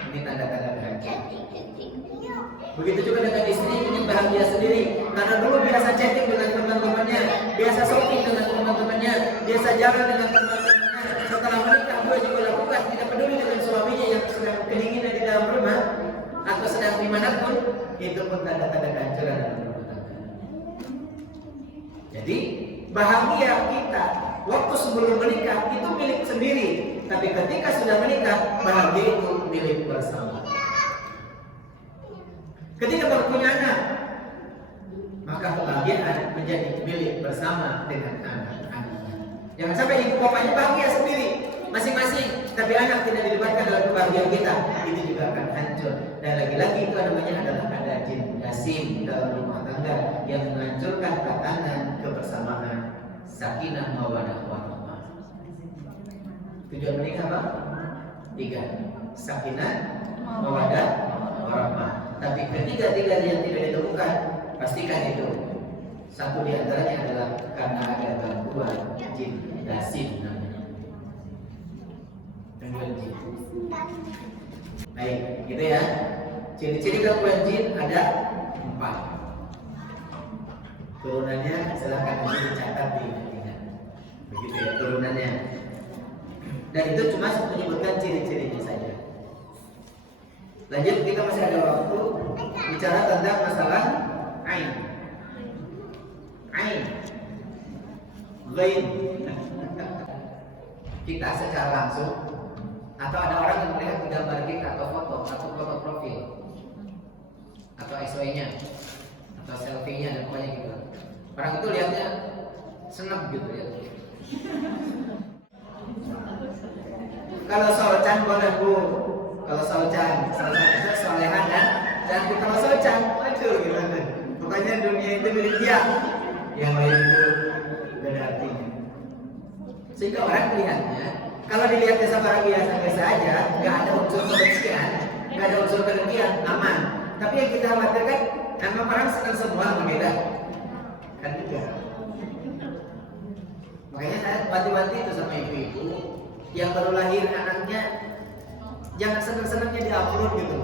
Ini tanda-tanda kehancuran. Begitu juga dengan istri ingin bahagia sendiri, Karena dulu biasa chatting dengan teman-temannya, biasa shopping dengan teman-temannya, biasa jalan dengan teman-temannya. Setelah menikah gue juga lakukan, tidak peduli dengan suaminya yang sedang kedinginan di dalam rumah atau sedang dimanapun, itu pun tanda-tanda kehancuran dalam rumah tangga. Jadi bahagia kita waktu sebelum menikah itu milik sendiri, tapi ketika sudah menikah bahagia itu milik bersama. Ketika baru punya anak, maka kebahagiaan menjadi milik bersama dengan anak-anak. Jangan sampai ibu bapaknya bahagia sendiri masing-masing, tapi anak tidak dilibatkan dalam kebahagiaan kita, itu juga akan hancur. Dan lagi-lagi itu namanya adalah ada jin jasim dalam rumah tangga yang menghancurkan tatanan kebersamaan, sakinah, mawaddah, warahmah. Tujuan menikah apa? 3. Sakinah, mawaddah, warahmah. Tapi ketiga-tiga yang tidak ditemukan, pastikan itu satu di antaranya adalah karena ada gangguan jin jasim namanya. Gangguan jin. Baik, gitu ya. Ciri-ciri gangguan jin ada 4. Turunannya silahkan dicatat di ingat. Begitu ya turunannya. Dan itu cuma menyebutkan ciri-cirinya saja. Lanjut, kita masih ada waktu bicara tentang masalah ain. Ain, ghain. Kita secara langsung atau ada orang yang melihat gambar kita atau foto profil atau SW-nya atau selfie-nya dan pokoknya gitu. Orang itu lihatnya seneng gitu ya. Kalau solcan boleh bu, kalau solcan itu solehan dan kalau solcan, waduh gimana? Pokoknya dunia itu milik dia, yang lain itu gak ada artinya. Sehingga orang melihatnya, kalau dilihatnya sama orang biasa aja, nggak ada unsur kebencian, nggak ada unsur kedengkian, aman. Tapi yang kita khawatirkan, emang orang senang semua sama kita, kan juga. Makanya saya wanti-wanti itu sama ibu-ibu yang baru lahir anaknya, jangan senang-senangnya di-upload gitu.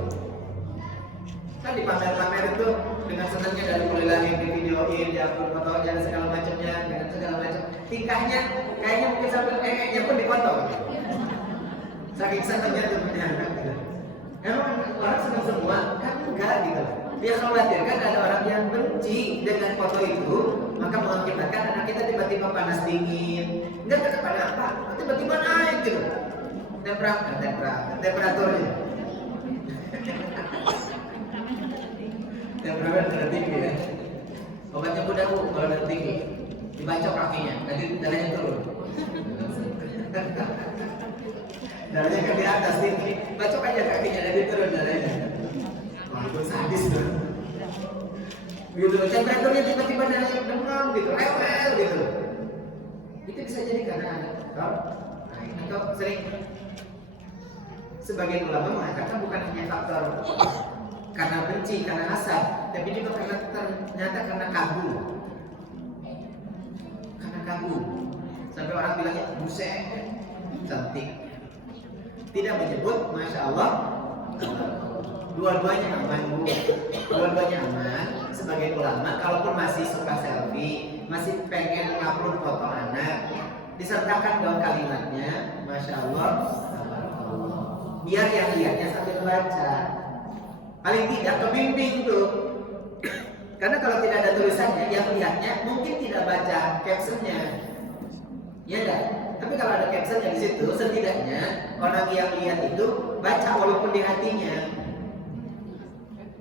Kan di pamer-pamer itu dengan senangnya dari mulai lahir di videoin, di-upload fotonya dan segala macamnya, dengan segala macam tingkahnya, kayaknya mungkin sampai kayaknya pun dipoto. Saking senangnya tuh punya anak gitu. Emang orang senang semua? Kan enggak gitu. Dia khawatirkan ada orang yang benci dengan foto itu, maka mengakibatkan anak kita tiba-tiba panas dingin. Enggak pada apa, tiba-tiba naik gitu. Temperaturnya. Temperatur tinggi ya. Obatnya mudah bu, kalau darah tinggi dibacok kakinya, nanti darahnya turun. Darahnya kan di atas tinggi, bacok aja kakinya, nanti turun darahnya. Wah itu sadis tuh. Gitu, temperaturnya tiba-tiba darahnya demam gitu, rewel gitu. Itu bisa jadi karena atau sering sebagian ulama mengatakan bukan hanya faktor karena benci, karena hasad, tapi juga karena ternyata karena kagum. Karena kagum. Sampai orang bilangnya buset, cantik. Tidak menyebut masya Allah. Dua-duanya aman bu. Dua-duanya aman. Sebagai ulama, kalaupun masih suka selfie, masih pengen upload foto anak, disertakan dong kalimatnya, masya Allah. Biar yang lihatnya sambil baca. Paling tidak kebimbing tuh. Karena kalau tidak ada tulisannya, yang lihatnya mungkin tidak baca captionnya. Ya enggak? Tapi kalau ada captionnya di situ, setidaknya orang yang lihat itu baca walaupun di hatinya.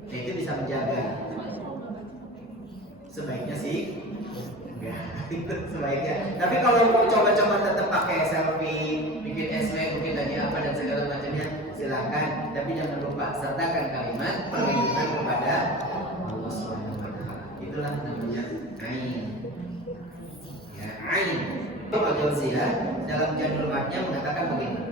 Nah, itu bisa menjaga. Sebaiknya sih enggak. Sebaiknya. Tapi kalau coba-coba tetap pakai selfie, bikin SW, bikin lagi apa dan segala macamnya, silakan. Tapi jangan lupa sertakan kalimat perlindungan kepada Allah Subhanahu wa Ta'ala. Itulah namanya ain. Ya, ain. Al-Jauziyah dalam Jadul Ma'adnya mengatakan begini.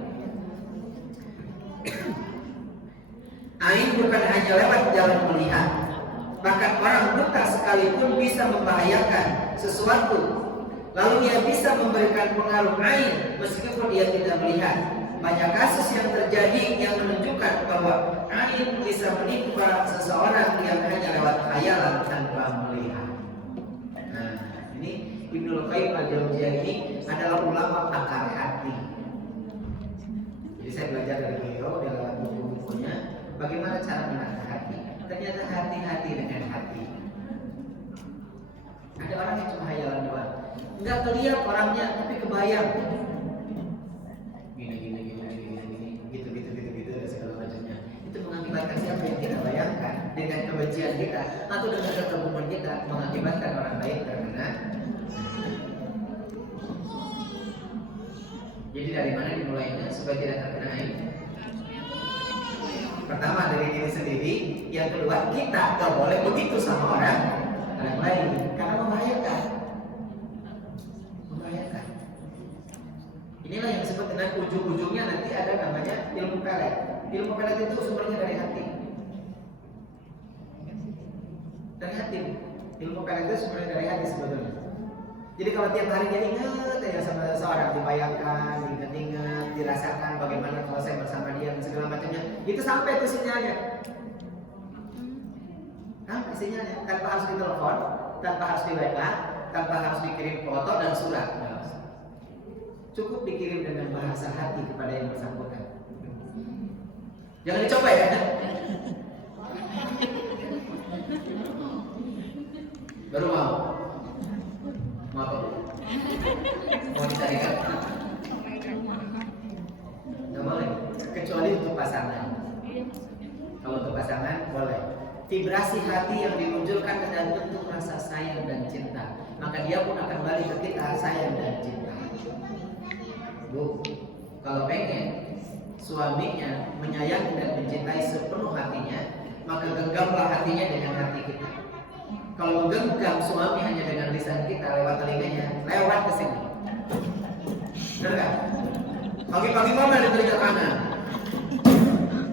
Ain bukan hanya lewat jalan melihat, bahkan orang buta sekalipun bisa membahayakan sesuatu. Lalu dia bisa memberikan pengaruh ain meskipun dia tidak melihat. Banyak kasus yang terjadi yang menunjukkan bahwa ain bisa menimpa seseorang yang hanya lewat khayalan tanpa melihat. Ibnu Qayyim al-Jauziyah ini adalah ulama pakar hati. Jadi saya belajar dari beliau dalam buku-bukunya bagaimana cara menata hati. Ternyata hati-hati dengan hati. Ada orang yang cuma hayalan doang, nggak kelihatan orangnya tapi kebayang. Gini, gitu dan segala macamnya. Itu mengakibatkan siapa yang kita bayangkan dengan kebencian kita atau dengan kekaguman kita mengakibatkan orang lain terkena. Jadi dari mana dimulainya supaya tidak terkena aib? Pertama dari diri sendiri, yang kedua kita gak boleh begitu sama orang lain karena membahayakan. Inilah yang disebut dengan ujung-ujungnya nanti ada namanya ilmu pelet. Ilmu pelet itu sumbernya dari hati. Dari hati. Ilmu pelet itu sumbernya dari hati sebetulnya. Jadi kalau tiap hari dia ingat ya sama seseorang, dibayangkan, diingat-ingat, dirasakan bagaimana kalau saya bersama dia dan segala macamnya, itu sampai itu sinyalnya. Sampai sinyalnya, tanpa harus ditelepon, tanpa harus di WA, tanpa harus dikirim foto dan surat. Cukup dikirim dengan bahasa hati kepada yang bersangkutan. Jangan dicoba ya. Baru mau apa? Mau dicarikan? Nggak boleh, kecuali untuk pasangan. Kalau untuk pasangan boleh. Vibrasi hati yang dimunculkan adalah bentuk rasa sayang dan cinta. Maka dia pun akan balik ke kita sayang dan cinta. Bu, kalau pengen suaminya menyayangi dan mencintai sepenuh hatinya, maka genggamlah hatinya dengan hati kita. Kalau menggenggam suami hanya dengan lisan kita lewat telinganya, lewat ke sini. Benar kan? Pagi-pagi mana di telinga kanan?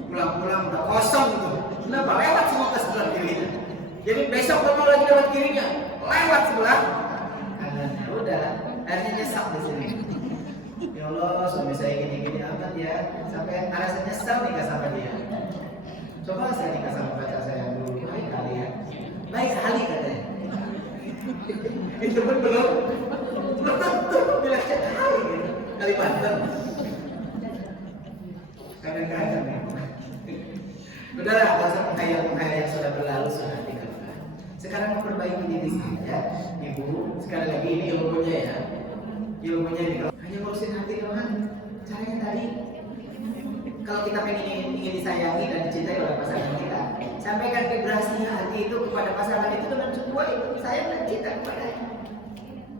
Pulang-pulang udah kosong itu. Kenapa? Lewat semua ke sebelah kirinya. Jadi besok kamu lagi lewat kirinya, lewat sebelah kanan. Udah, akhirnya nyesap di sini. Ya Allah, suami saya gini-gini amat ya, sampai rasa nyesal nikah sama dia. Coba saya nikah sama pacar saya dulu, baik kali ya. Baik kali katanya. Itu pun belum tentu bilang kali gitu. Kalimantan. Kadang-kadang ya. Udahlah, gak usah menghayal yang sudah berlalu sudah tinggalkan. Sekarang memperbaiki diri saja, ibu. Sekali lagi ini ilmunya ya. Ilmunya ini hanya ngurusin hati doang. Caranya tadi, kalau kita ingin disayangi dan dicintai oleh pasangan kita, sampaikan vibrasi hati itu kepada pasangan itu dengan sebuah sayang dan cinta kepadanya.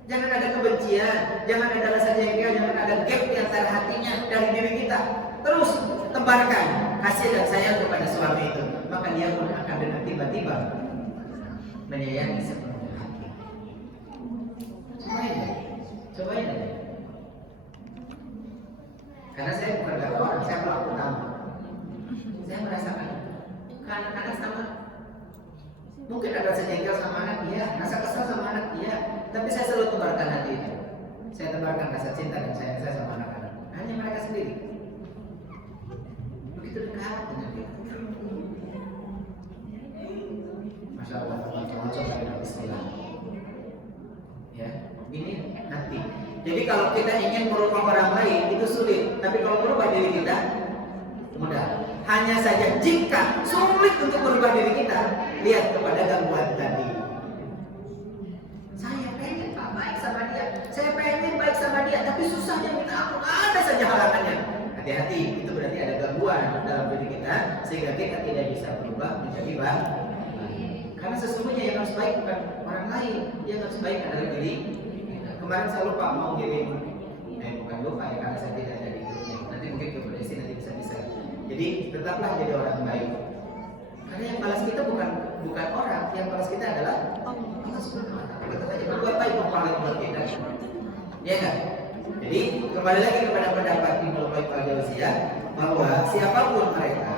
Jangan ada kebencian, jangan ada rasa jengkel, jangan ada gap di antara hatinya dari diri kita. Terus tebarkan kasih dan sayang kepada suami itu, maka dia pun akan dengan tiba-tiba menyayangi sepenuhnya hati. Cobain aja. Karena saya bukan orang, saya pelaku utama. Saya merasakan anak-anak sama. Mungkin ada rasa jengkel sama anak dia, rasa kesal sama anak dia, tapi saya selalu tebarkan hati itu. Saya tebarkan rasa cinta dan sayang saya sama anak-anak. Hanya mereka sendiri. Begitu dekat dengan dia. Masya Allah, teman-teman coba dengan istilah. Ya, ini hati. Jadi kalau kita ingin merubah orang lain itu sulit, tapi kalau merubah diri kita mudah. Hanya saja jika sulit untuk merubah diri kita, lihat kepada gangguan tadi. Saya pengen baik sama dia, saya pengen baik sama dia, tapi susahnya minta ampun, ada saja halangannya. Hati-hati, itu berarti ada gangguan dalam diri kita sehingga kita tidak bisa berubah menjadi baik. Karena sesungguhnya yang harus baik bukan orang lain, yang harus baik adalah diri kita. Kemarin saya lupa mau kirim, bukan lupa ya karena saya tidak ada di grupnya. Nanti mungkin ke Desi nanti bisa. Jadi tetaplah jadi orang baik. Karena yang balas kita bukan orang, yang balas kita adalah Allah Subhanahu wa Ta'ala. Tetap aja berbuat baik buat kita. Ya kan? Jadi kembali lagi kepada pendapat Ibnu Qayyim al-Jauziyah bahwa siapapun mereka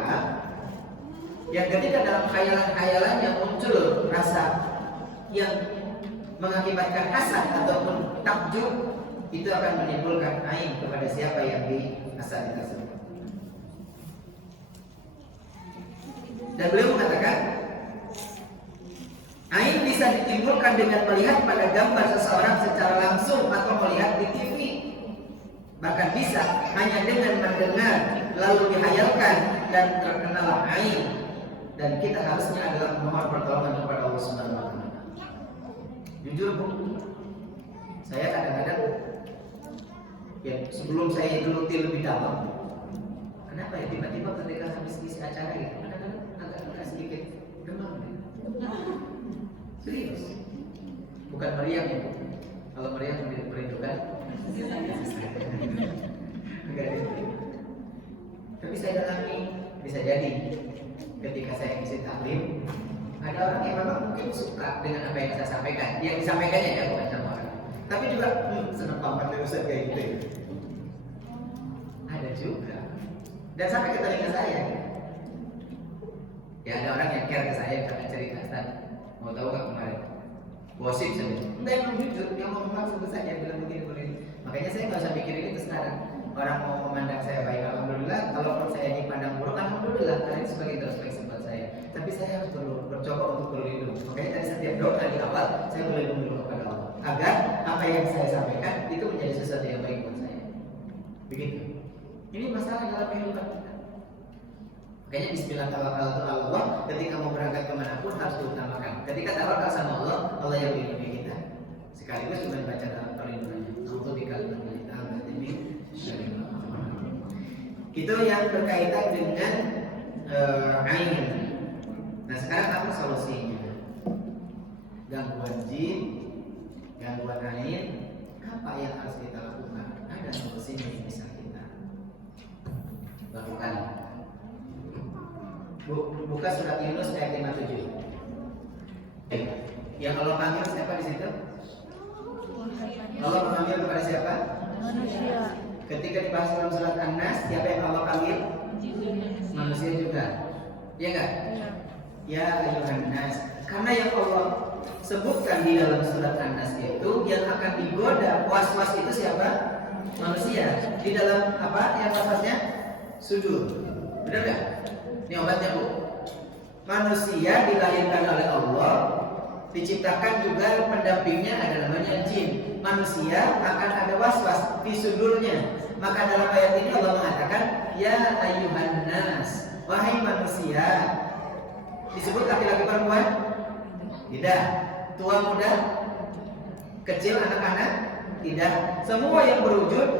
yang ketika dalam khayalan-khayalan yang muncul rasa yang mengakibatkan hasad ataupun takjub, itu akan menimbulkan aib kepada siapa yang dihasadi tersebut. Dan beliau mengatakan aib bisa ditimbulkan dengan melihat pada gambar seseorang secara langsung bisa hanya dengan mendengar lalu dihayalkan dan terkenal ain. Dan kita harusnya adalah memohon pertolongan kepada Allah Subhanahu wa taala. Jujur Bu, saya kadang-kadang ya sebelum saya geluti lebih dalam, kenapa ya tiba-tiba ketika habis isi acara itu kadang-kadang agak sedikit demam. Serius, bukan meriang ya Bu. Kalau meriang merindukan enggak itu. Tapi saya dalami, bisa jadi ketika saya isi taklim ada orang yang memang mungkin suka dengan apa yang saya sampaikan, yang disampaikannya ya bukan sama orang, tapi juga senang banget Ustaz kayak gitu. Ada juga, dan sampai ke telinga saya. Ya ada orang yang care ke saya karena cerita, Ustaz mau tahu nggak kemarin gosip saja, enggak emang jujur, yang mau maksud saya bilang begini. Makanya saya nggak usah mikirin itu sekarang. Orang mau memandang saya baik, alhamdulillah. Kalau saya dipandang buruk, alhamdulillah. Karena itu sebagai introspeksi buat saya. Tapi saya harus bercoba untuk berlindung. Makanya tadi setiap doa di awal saya berlindung dulu kepada Allah, agar apa yang saya sampaikan itu menjadi sesuatu yang baik buat saya. Begitu. Ini masalah dalam kehidupan kita. Makanya Bismillah tawakkaltu ala Allah. Ketika mau berangkat kemanapun harus diutamakan. Ketika tawakal sama Allah, Allah yang melindungi kita. Sekaligus juga baca dalam perlindungannya. Untuk di kalimat kita ini. Itu yang berkaitan dengan ain. Nah sekarang apa solusinya? Gangguan jin, gangguan ain, apa yang harus kita lakukan? Ada solusinya yang bisa kita lakukan. Buka surat Yunus ayat 57. Yang Allah panggil siapa di situ? Allah memanggil kepada siapa? Manusia. Ketika dibahas dalam surat An-Nas, siapa yang Allah panggil? Manusia juga. Iya enggak? Iya. Ya ayuhan nas. Karena yang Allah sebutkan di dalam surat An-Nas itu yang akan digoda was-was itu siapa? Manusia. Di dalam apa? Yang was-wasnya sujud. Benar enggak? Ini obatnya Bu. Manusia dilahirkan oleh Allah, diciptakan juga pendampingnya ada namanya jin. Manusia akan ada was-was di sudurnya. Maka dalam ayat ini Allah mengatakan, ya ayuhan nas, wahai manusia. Disebut laki-laki perempuan? Tidak. Tua muda? Kecil anak-anak? Tidak. Semua yang berwujud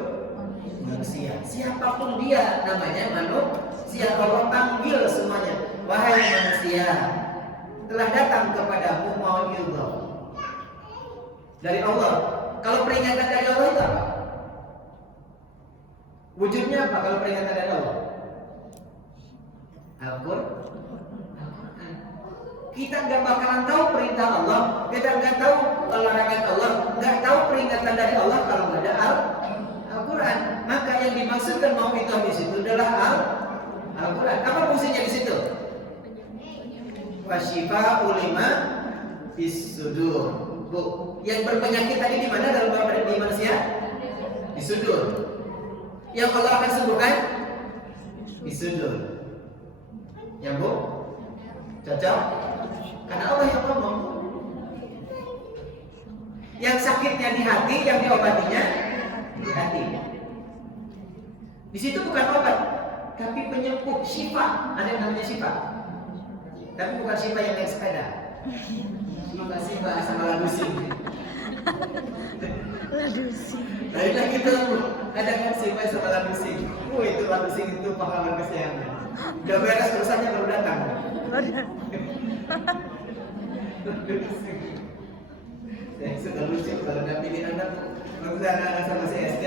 manusia. Siapapun dia namanya manusia. Allah panggil semuanya. Wahai manusia, telah datang kepadamu mau'izah dari Allah. Kalau peringatan dari Allah itu apa? Wujudnya apa kalau peringatan dari Allah? Al-Quran. Kita nggak bakalan tahu perintah Allah, kita nggak tahu larangan Allah, nggak tahu peringatan dari Allah kalau nggak ada Al-Quran. Maka yang dimaksudkan mau'izah di situ adalah Al-Quran. Apa fungsinya di situ? Wasyifa ulima bis sudur. Bu, yang berpenyakit tadi di mana dalam di manusia? Di sudur. Yang Allah akan sembuhkan di sudur. Ya Bu? Cocok? Karena Allah yang ngomong. Yang sakitnya di hati, yang diobatinya di hati. Di situ bukan obat, tapi penyembuh, syifa. Ada yang namanya syifa. Tapi bukan syifa yang naik sepeda. Syifa sama ladusing. Ladusing. Lain lagi tuh, ada kan syifa sama ladusing. Itu ladusing itu pahlawan kesehatan. Udah beres urusannya baru datang. Saya suka lucu kalau dampingin anak. Waktu anak-anak sama si SD,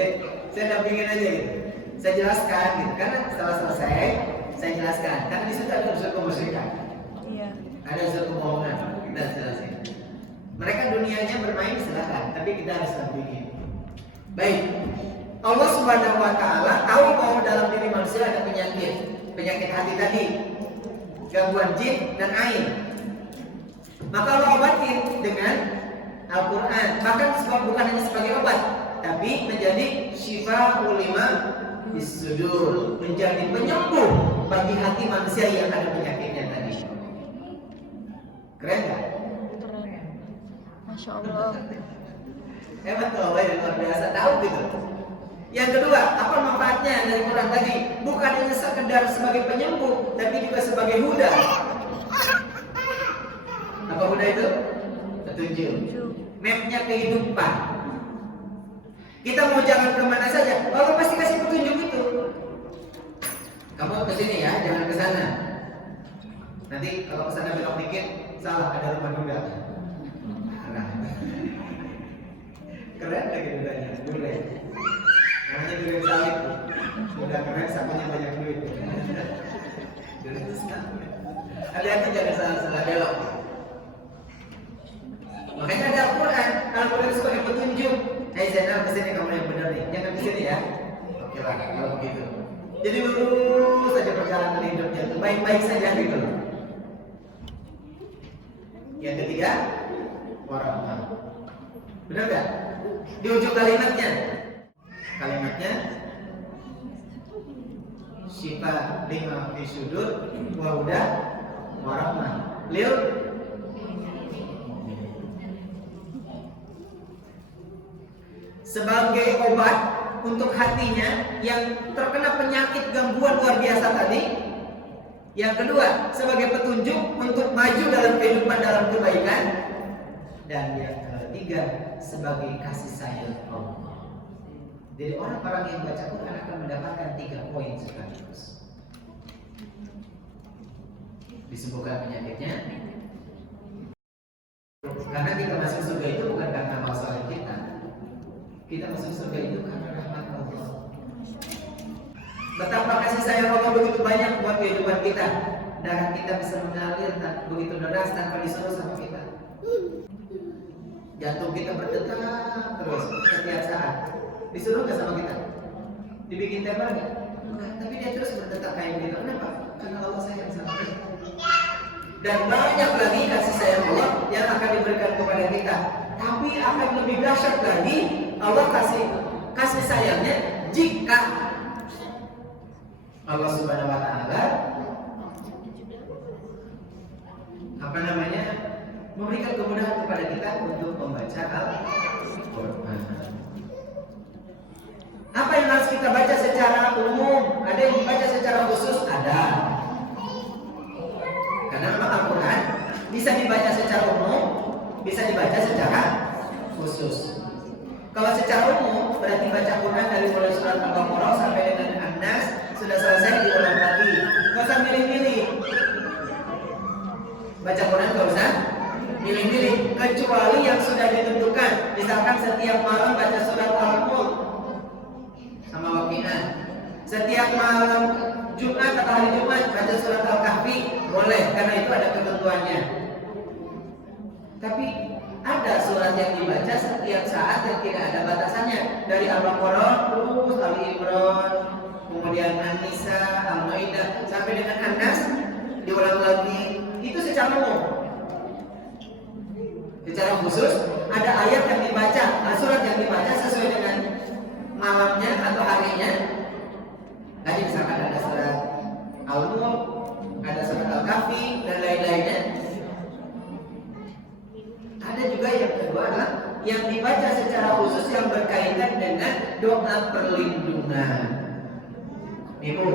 saya dampingin aja gitu. Saya jelaskan gitu, karena setelah selesai saya jelaskan. Karena di situ ada unsur kemusyrikan. Iya. Ada unsur kebohongan, kita jelasin. Mereka dunianya bermain silakan, tapi kita harus dampingin. Baik, Allah Subhanahu Wa Taala tahu bahwa dalam diri manusia ada penyakit hati tadi, gangguan jin dan ain. Maka Allah obatin dengan Al-Quran. Bahkan bukan hanya sebagai obat, tapi menjadi syifa ulima bisudur, menjadi penyembuh bagi hati manusia yang ada penyakitnya tadi. Keren nggak? Keren. Masya Allah. Hebat tuh Allah yang luar biasa tahu gitu. Yang kedua, apa manfaatnya dari Quran tadi? Bukan hanya sekedar sebagai penyembuh, tapi juga sebagai huda. Apa huda itu? Petunjuk. Mapnya kehidupan. Kita mau jalan kemana saja, Allah pasti kasih petunjuk itu. Kamu ke sini ya, jangan ke sana. Nanti kalau ke sana belok dikit, salah, ada rumah duda. Nah. Keren lagi dudanya, durian. Namanya durian sawit. Udah keren, sampainya banyak duit. Durian sawit. Hati-hati jangan salah belok. Makanya ada Al-Quran. Al-Quran itu sebagai petunjuk. Zainal, kesini kamu yang benar nih. Jangan kesini ya. Oke lah, kalau begitu. Jadi lurus saja perjalanan hidupnya itu baik-baik saja gitu. Yang ketiga, warahmah. Benar gak? Di ujung kalimatnya. Kalimatnya syifa lima fi sudur wa huda warahmah. Lil sebagai obat untuk hatinya yang terkena penyakit gangguan luar biasa tadi. Yang kedua, sebagai petunjuk untuk maju dalam kehidupan dalam kebaikan. Dan yang ketiga, sebagai kasih sayang Allah. Jadi orang-orang yang baca Quran akan mendapatkan 3 poin sekaligus. Disembuhkan penyakitnya. Karena kita masuk surga itu bukan karena masalah kita. Kita masuk surga itu karena rahmat Allah. Betapa kasih sayang Allah begitu banyak buat kehidupan kita. Darah kita bisa mengalir begitu deras tanpa disuruh sama kita. Jantung kita berdetak terus setiap saat. Disuruh nggak sama kita? Dibikin tembak nggak? Enggak. Tapi dia terus berdetak kayak begitu. Kenapa? Karena Allah sayang sama kita. Dan banyak lagi kasih sayang Allah yang akan diberikan kepada kita. Tapi akan lebih dahsyat lagi Allah kasih sayangnya jika Allah Subhanahu wa taala memberikan kemudahan kepada kita untuk membaca Al-Qur'an. Apa yang harus kita baca secara umum? Ada yang dibaca secara khusus? Ada. Karena memang Al-Quran bisa dibaca secara umum, bisa dibaca secara khusus. Kalau secara umum berarti baca Quran dari mulai surat Al-Baqarah sampai dengan An-Nas sudah selesai diulang lagi. Gak usah milih-milih. Baca Quran gak usah milih-milih, kecuali yang sudah ditentukan. Misalkan setiap malam baca surat Al-Mulk sama Waqiah. Setiap malam Jumat atau hari Jumat baca surat Al-Kahfi boleh, karena itu ada ketentuannya. Tapi ada surat yang dibaca setiap saat yang tidak ada batasannya. Dari Al-Baqarah terus Ali Imran, kemudian An-Nisa, Al-Maidah sampai dengan An-Nas diulang lagi. Itu secara umum. Secara khusus ada ayat yang dibaca, surat yang dibaca sesuai dengan malamnya atau harinya. Tadi misalkan ada surat Al-Mulk, ada surat Al-Kahfi dan lain-lainnya. Ada juga yang kedua adalah yang dibaca secara khusus yang berkaitan dengan doa perlindungan. Ibu,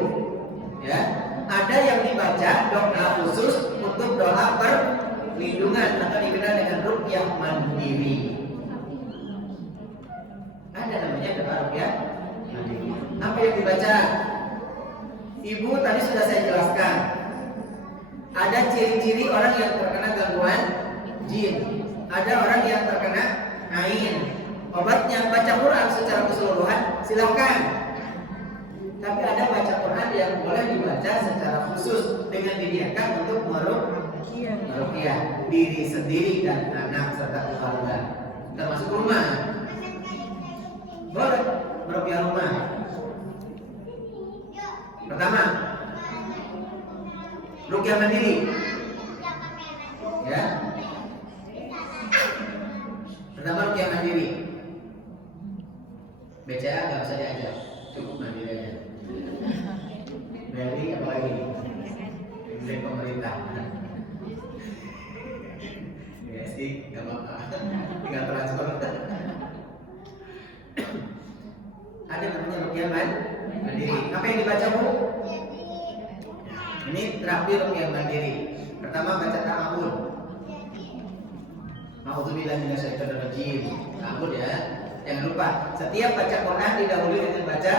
ya, ada yang dibaca doa khusus untuk doa perlindungan atau dikenal dengan ruqyah mandiri. Ada namanya doa ruqyah mandiri. Apa yang dibaca? Ibu tadi sudah saya jelaskan. Ada ciri-ciri orang yang terkena gangguan jin. Ada orang yang terkena ain. Obatnya baca Quran secara keseluruhan, silakan. Tapi ada baca Quran yang boleh dibaca secara khusus dengan diniatkan untuk meruqyah diri sendiri dan anak serta keluarga, termasuk rumah. Boleh meruqyah rumah. Pertama, ruqyah mandiri. Ya. Pertama ruqyah mandiri. BCA nggak usah diajak, cukup mandiri aja. Dari apa lagi? Dari pemerintah. Ya sih, nggak apa-apa. Tinggal transfer. Ada namanya mandiri. Apa yang dibaca Bu? Ini terakhir yang mandiri. Pertama baca ta'awud. A'udzubillahi minasyaitonirrajim. Ta'awud ya. Jangan lupa setiap baca Quran didahului dengan baca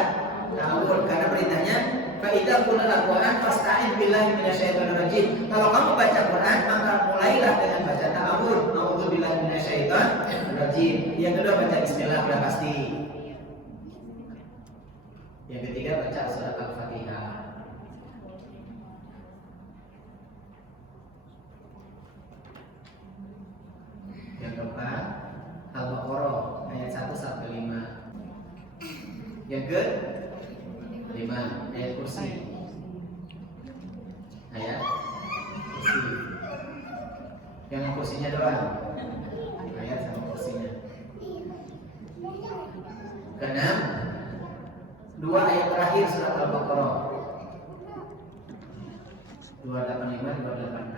ta'awud karena perintahnya fa idza qulal Quran fasta'in billahi minasyaitonirrajim. Kalau kamu baca Quran maka mulailah dengan baca ta'awud. A'udzubillahi minasyaitonirrajim. Yang kedua baca bismillah sudah pasti. Yang ketiga baca surat Al-Fatihah. Yang keempat Al-Baqarah ayat 1 sampai 5. Yang ke-5 ayat kursi. Ayat kursi. Yang kursinya doang. Ayat sama kursinya. Keenam 2 ayat terakhir surat Al-Baqarah 285 286.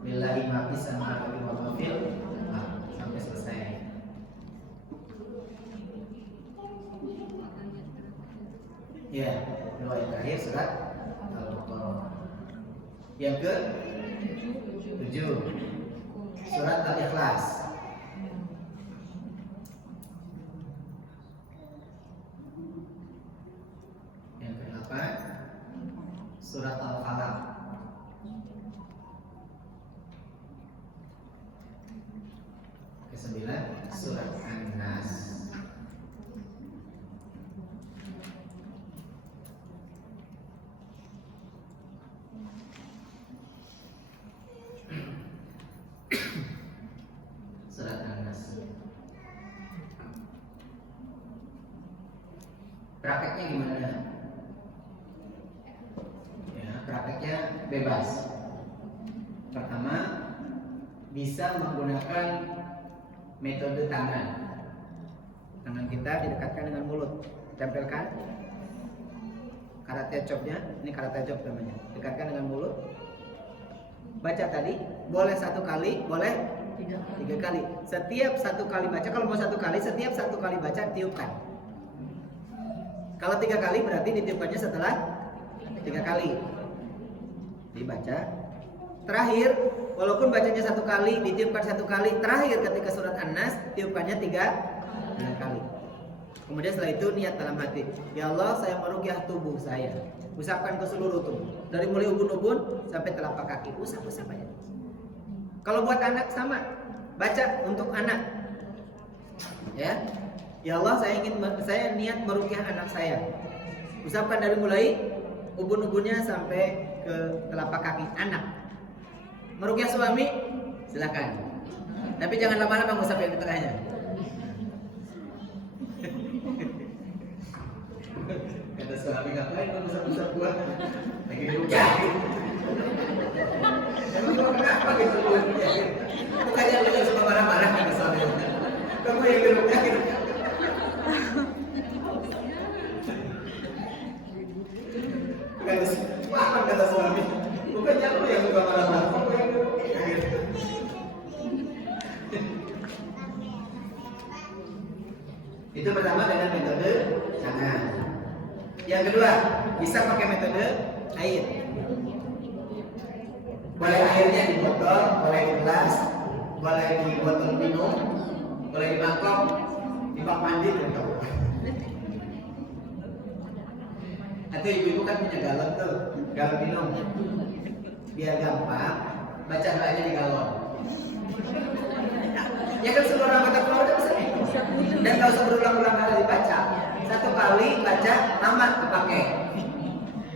Lillahi ma fis samawati wa ma fil ardh sampai selesai. Ya, 2 ayat terakhir surat Al-Baqarah. Yang ke-7 surat Al-Ikhlas. Yang ke-8 surat Al-Falaq. Ke-9 surat An-Nas. Surat An-Nas. Prakteknya gimana? Ya, prakteknya bebas. Pertama, bisa menggunakan metode tangan. Tangan kita didekatkan dengan mulut. Tempelkan karate chopnya. Ini karate chop namanya. Dekatkan dengan mulut. Baca tadi, boleh 1 kali, boleh 3 kali. Setiap 1 kali baca, kalau mau 1 kali, setiap 1 kali baca tiupkan. Kalau 3 kali berarti ditiupkannya setelah 3 kali. Dibaca. Terakhir, walaupun bacanya 1 kali, ditiupkan 1 kali. Terakhir ketika surat An-Nas, tiupkannya 3 kali. Kemudian setelah itu niat dalam hati, ya Allah, saya meruqyah tubuh saya. Usapkan ke seluruh tubuh, dari mulai ubun-ubun sampai telapak kaki. Usap-usap aja. Kalau buat anak sama, baca untuk anak. Ya, ya Allah, saya niat meruqyah anak saya. Usapkan dari mulai ubun-ubunnya sampai ke telapak kaki anak. Meruqyah suami, silakan. Tapi jangan lama-lama ngusap yang di tengahnya. Kata suami, ngapain kamu ngusap-ngusap gua? Lagi diruqyah. Emang gua kenapa gitu? Bukannya lu yang suka marah-marah kata suami. Kamu yang diruqyah gitu. Bukan kata suami. Bukannya lu yang suka marah-marah. Itu pertama dengan metode tangan. Yang kedua, bisa pakai metode air. Boleh airnya di botol, boleh di gelas, boleh di botol minum, boleh di mangkok, di bak mandi gitu. Atau ibu-ibu kan punya galon tuh, galon minum. Biar gampang, baca doanya di galon. Ya kan seluruh anggota keluarga bisa nih. Dan gak usah berulang-ulang kali dibaca. 1 kali baca, tamat dipakai.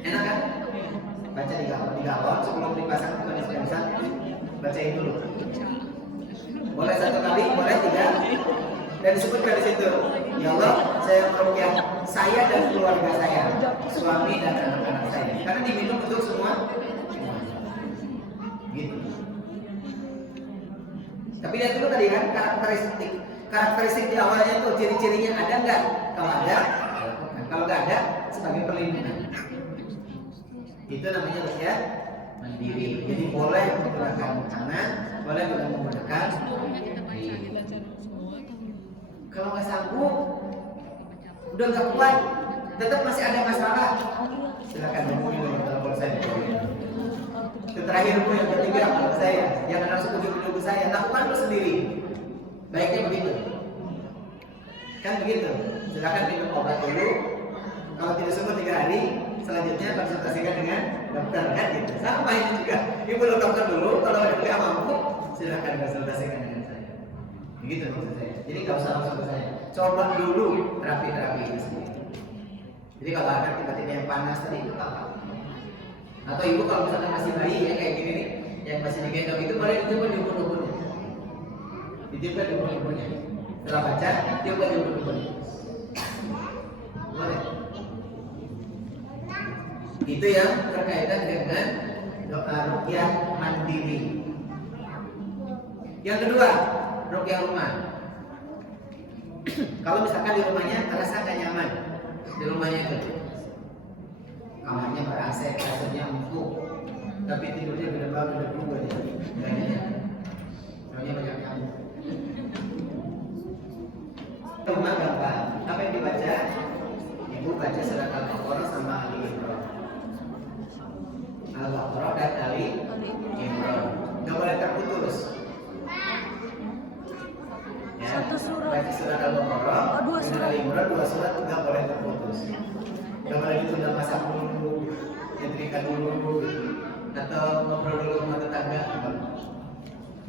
Enak kan? Baca di galon sebelum dipasang ke manis bisa bacain dulu. Boleh 1 kali, boleh 3. Dan disebutkan di situ, ya Allah, saya meruqyah saya dan keluarga saya, suami dan anak-anak saya. Karena diminum untuk semua. Gitu. Tapi lihat dulu tadi kan karakteristik di awalnya tuh, ciri-cirinya ada nggak? Kalau ada, kalau nggak ada, sebagai perlindungan. Itu namanya ruqyah mandiri. Jadi boleh menggunakan tangan, boleh menggunakan kaki. Kalau nggak sanggup, udah nggak kuat, tetap masih ada masalah, silakan hubungi nomor telepon saya. Terakhir yang ketiga menurut saya, jangan langsung ujuk-ujuk saya, lakukan dulu sendiri. Baiknya begitu. Kan begitu. Silakan minum obat dulu. Kalau tidak sembuh 3 hari, selanjutnya konsultasikan dengan dokter, kan gitu. Sama ini juga. Ibu belum dokter dulu, kalau ada nggak mampu, silakan konsultasikan dengan saya. Begitu maksud saya. Jadi nggak usah langsung ke saya. Coba dulu terapi-terapi itu sendiri. Jadi kalau ada tiba-tiba yang panas tadi itu apa? Atau ibu kalau misalnya masih bayi ya kayak gini nih, yang masih digendong itu boleh dicoba di ubun-ubunnya. Dicoba di ubun-ubunnya. Setelah baca, coba di ubun-ubunnya. Boleh. Itu yang berkaitan dengan doa ruqyah mandiri. Yang kedua, ruqyah rumah. Kalau misalkan di rumahnya terasa nggak nyaman, di rumahnya itu kamarnya ber-AC, kasurnya empuk, tapi tidurnya beda dua ya, kayaknya, soalnya banyak nyamuk. Rumah gampang, apa yang dibaca? Ibu baca surat Al-Baqarah sama Ali Imran. Al-Baqarah dan Ali Imran. Nggak boleh terputus. Ya, Satu surat. baca surat Al-Baqarah dan Ali Imran, 2 surat nggak boleh terputus. Nggak boleh ditunda masak dulu, nyetrika dulu, atau ngobrol dulu sama tetangga.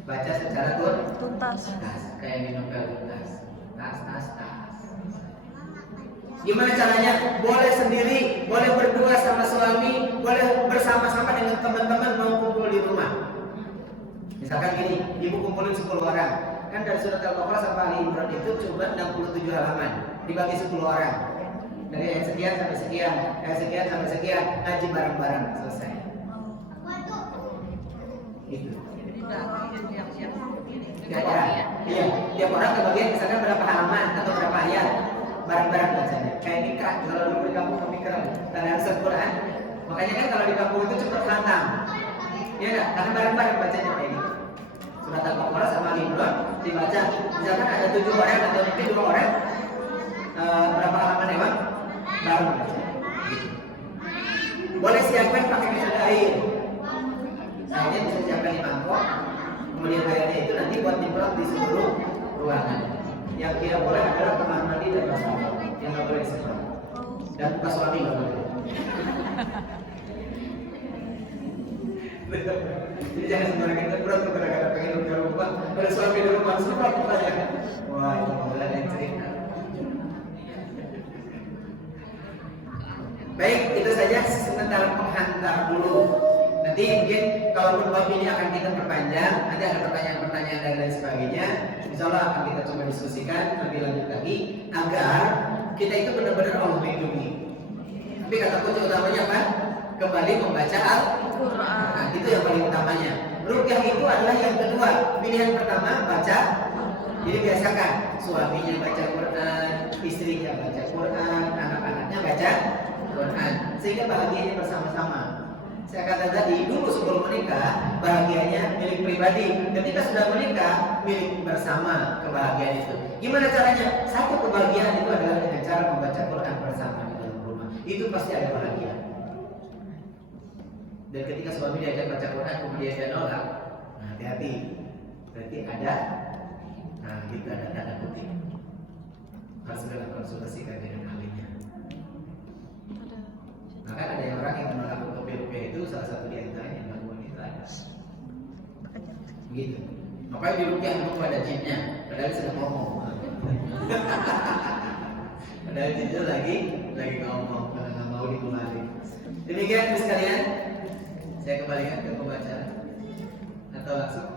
Baca secara Tuntas. kayak minum tuntas. Tas. Gimana caranya? Boleh sendiri, boleh berdua sama suami, boleh bersama-sama dengan teman-teman mau kumpul di rumah. Misalkan gini, ibu kumpulin 10 orang. Kan dari surat Al-Baqarah sampai Ali Imran itu cuma 67 halaman, dibagi 10 orang. Dari ayat sekian sampai sekian, ayat sekian sampai sekian, ngaji bareng-bareng selesai. Gitu. Tiap orang, iya, tiap orang kebagian misalkan berapa halaman atau berapa ayat, bareng-bareng bacanya. Kayak nikah, kalau dulu di kampung pemikiran, karena harus Al-Quran. Makanya kan kalau di kampung itu cepat khatam, ya nggak? Karena bareng-bareng bacanya kayak gitu. Surat Al-Baqarah sama Ali Imran dibaca. Misalkan ada 7 orang atau mungkin 2 orang, berapa halaman emang? Bareng baca. Gitu. Boleh siapkan pakai metode air. Airnya bisa siapkan di mangkok. Kemudian airnya itu nanti buat diprot di seluruh ruangan. Yang tidak boleh adalah kamar mandi dan wastafel, yang nggak boleh disemprot. Dan buka suami nggak boleh. Jadi jangan sembarangan semprot gara-gara pengen udah rumah. Ada suami di rumah semprot aja. Wah, itu boleh yang cerita. Baik, itu saja sementara penghantar dulu. Nanti mungkin kalaupun bab ini akan kita perpanjang, nanti ada pertanyaan-pertanyaan dan lain sebagainya. Insya Allah akan kita coba diskusikan lebih lanjut lagi agar kita itu benar-benar Allah melindungi. Tapi kata kunci utamanya apa? Kembali membaca Al-Quran. Nah, itu yang paling utamanya. Ruqyah itu adalah yang kedua. Pilihan pertama baca. Jadi biasakan suaminya baca Quran, istrinya baca Quran, anak-anaknya baca Quran, sehingga bahagianya bersama-sama. Saya kata tadi, dulu sebelum menikah, bahagianya milik pribadi. Ketika sudah menikah, milik bersama kebahagiaan itu. Gimana caranya? Satu kebahagiaan itu adalah dengan cara membaca Quran bersama di dalam rumah. Itu pasti ada bahagia. Dan ketika suami diajak baca Quran, kemudian dia nolak, nah hati-hati. Berarti ada, nah gitu ada tanda kutip. Harus segera konsultasikan dengan ahlinya. Maka ada yang orang yang menolak ruqyah itu salah satu di antaranya gangguan itu ada. Gitu. Makanya di ruqyah itu ada jinnya, padahal sudah ngomong. Padahal jinnya lagi ngomong, karena nggak mau dimulai. Demikian sekalian, saya kembalikan ke pembaca atau langsung.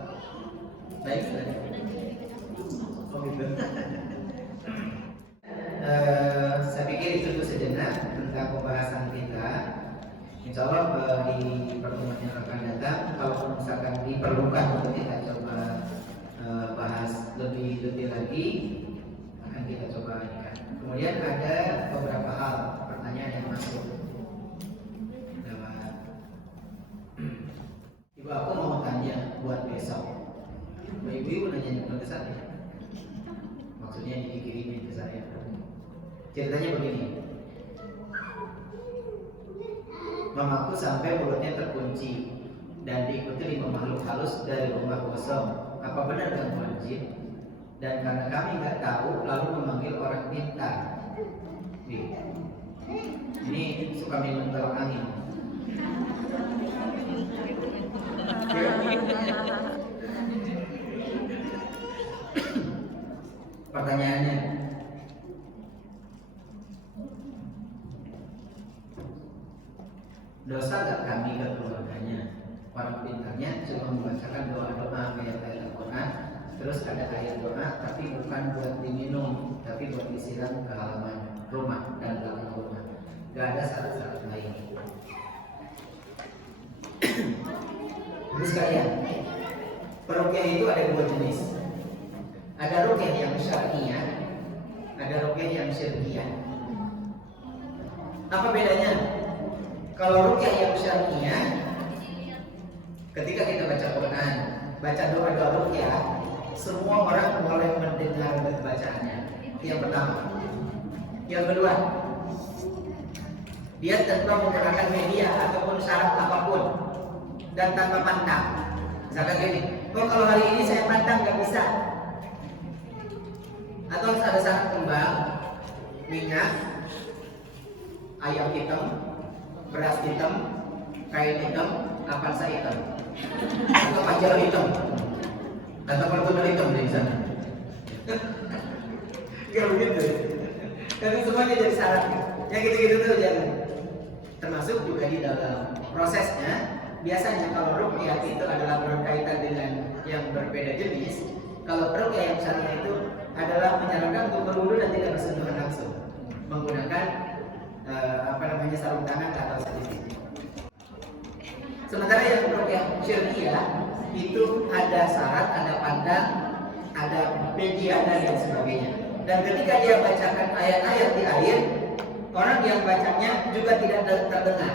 Baik, sudah. Oh gitu. Saya pikir itu dulu sejenak tentang pembahasan kita. Insya Allah di pertemuan yang akan datang, kalau misalkan diperlukan untuk kita coba bahas lebih lagi, akan kita coba lihat. Kemudian ada beberapa hal pertanyaan yang masuk lewat. Ibu aku mau tanya buat besok. Ibu nanya ke saya. Maksudnya dikirimin ke saya. Ceritanya begini. Mamaku sampai mulutnya terkunci dan diikuti 5 makhluk halus dari rumah kosong. Apa benar gangguan jin? Dan karena kami nggak tahu, lalu memanggil orang pintar. Ini suka minum telur angin. Pertanyaannya, dosa gak kami ke keluarganya? Orang pintarnya cuma membacakan doa-doa ayat-ayat Al-Quran, terus ada ayat doa tapi bukan buat diminum, tapi buat disiram ke halaman rumah dan belakang rumah. Gak ada syarat-syarat lain. Terus kalian, peruqyah itu ada 2 jenis. Ada ruqyah yang syar'iyah, ada ruqyah yang syirkiyah. Apa bedanya? Kalau ruqyah yang syar'iyah, ketika kita baca Quran, baca doa-doa ruqyah, semua orang boleh mendengar bacaannya. Yang pertama. Yang kedua, dia tanpa menggunakan media ataupun syarat apapun dan tanpa pantang. Misalkan gini, kalau hari ini saya pantang nggak bisa. Atau harus ada syarat kembang, minyak, ayam hitam, beras hitam, kain hitam, kapansa hitam, atau pajar hitam, atau pertunda hitam di sana. Gak begitu. Tapi semuanya jadi syarat. Yang gitu-gitu tuh jangan. Termasuk juga di dalam prosesnya. Biasanya kalau ruqyah itu adalah berkaitan dengan yang berbeda jenis. Kalau ruqyah yang syar'i itu adalah menyarankan untuk berwudu dan tidak bersentuhan langsung, menggunakan sarung tangan ke atas sedikit. Sementara yang ruqyah syar'iyah itu ada syarat, ada pandang, ada media dan lain sebagainya. Dan ketika dia bacakan ayat-ayat di akhir, orang yang bacanya juga tidak terdengar.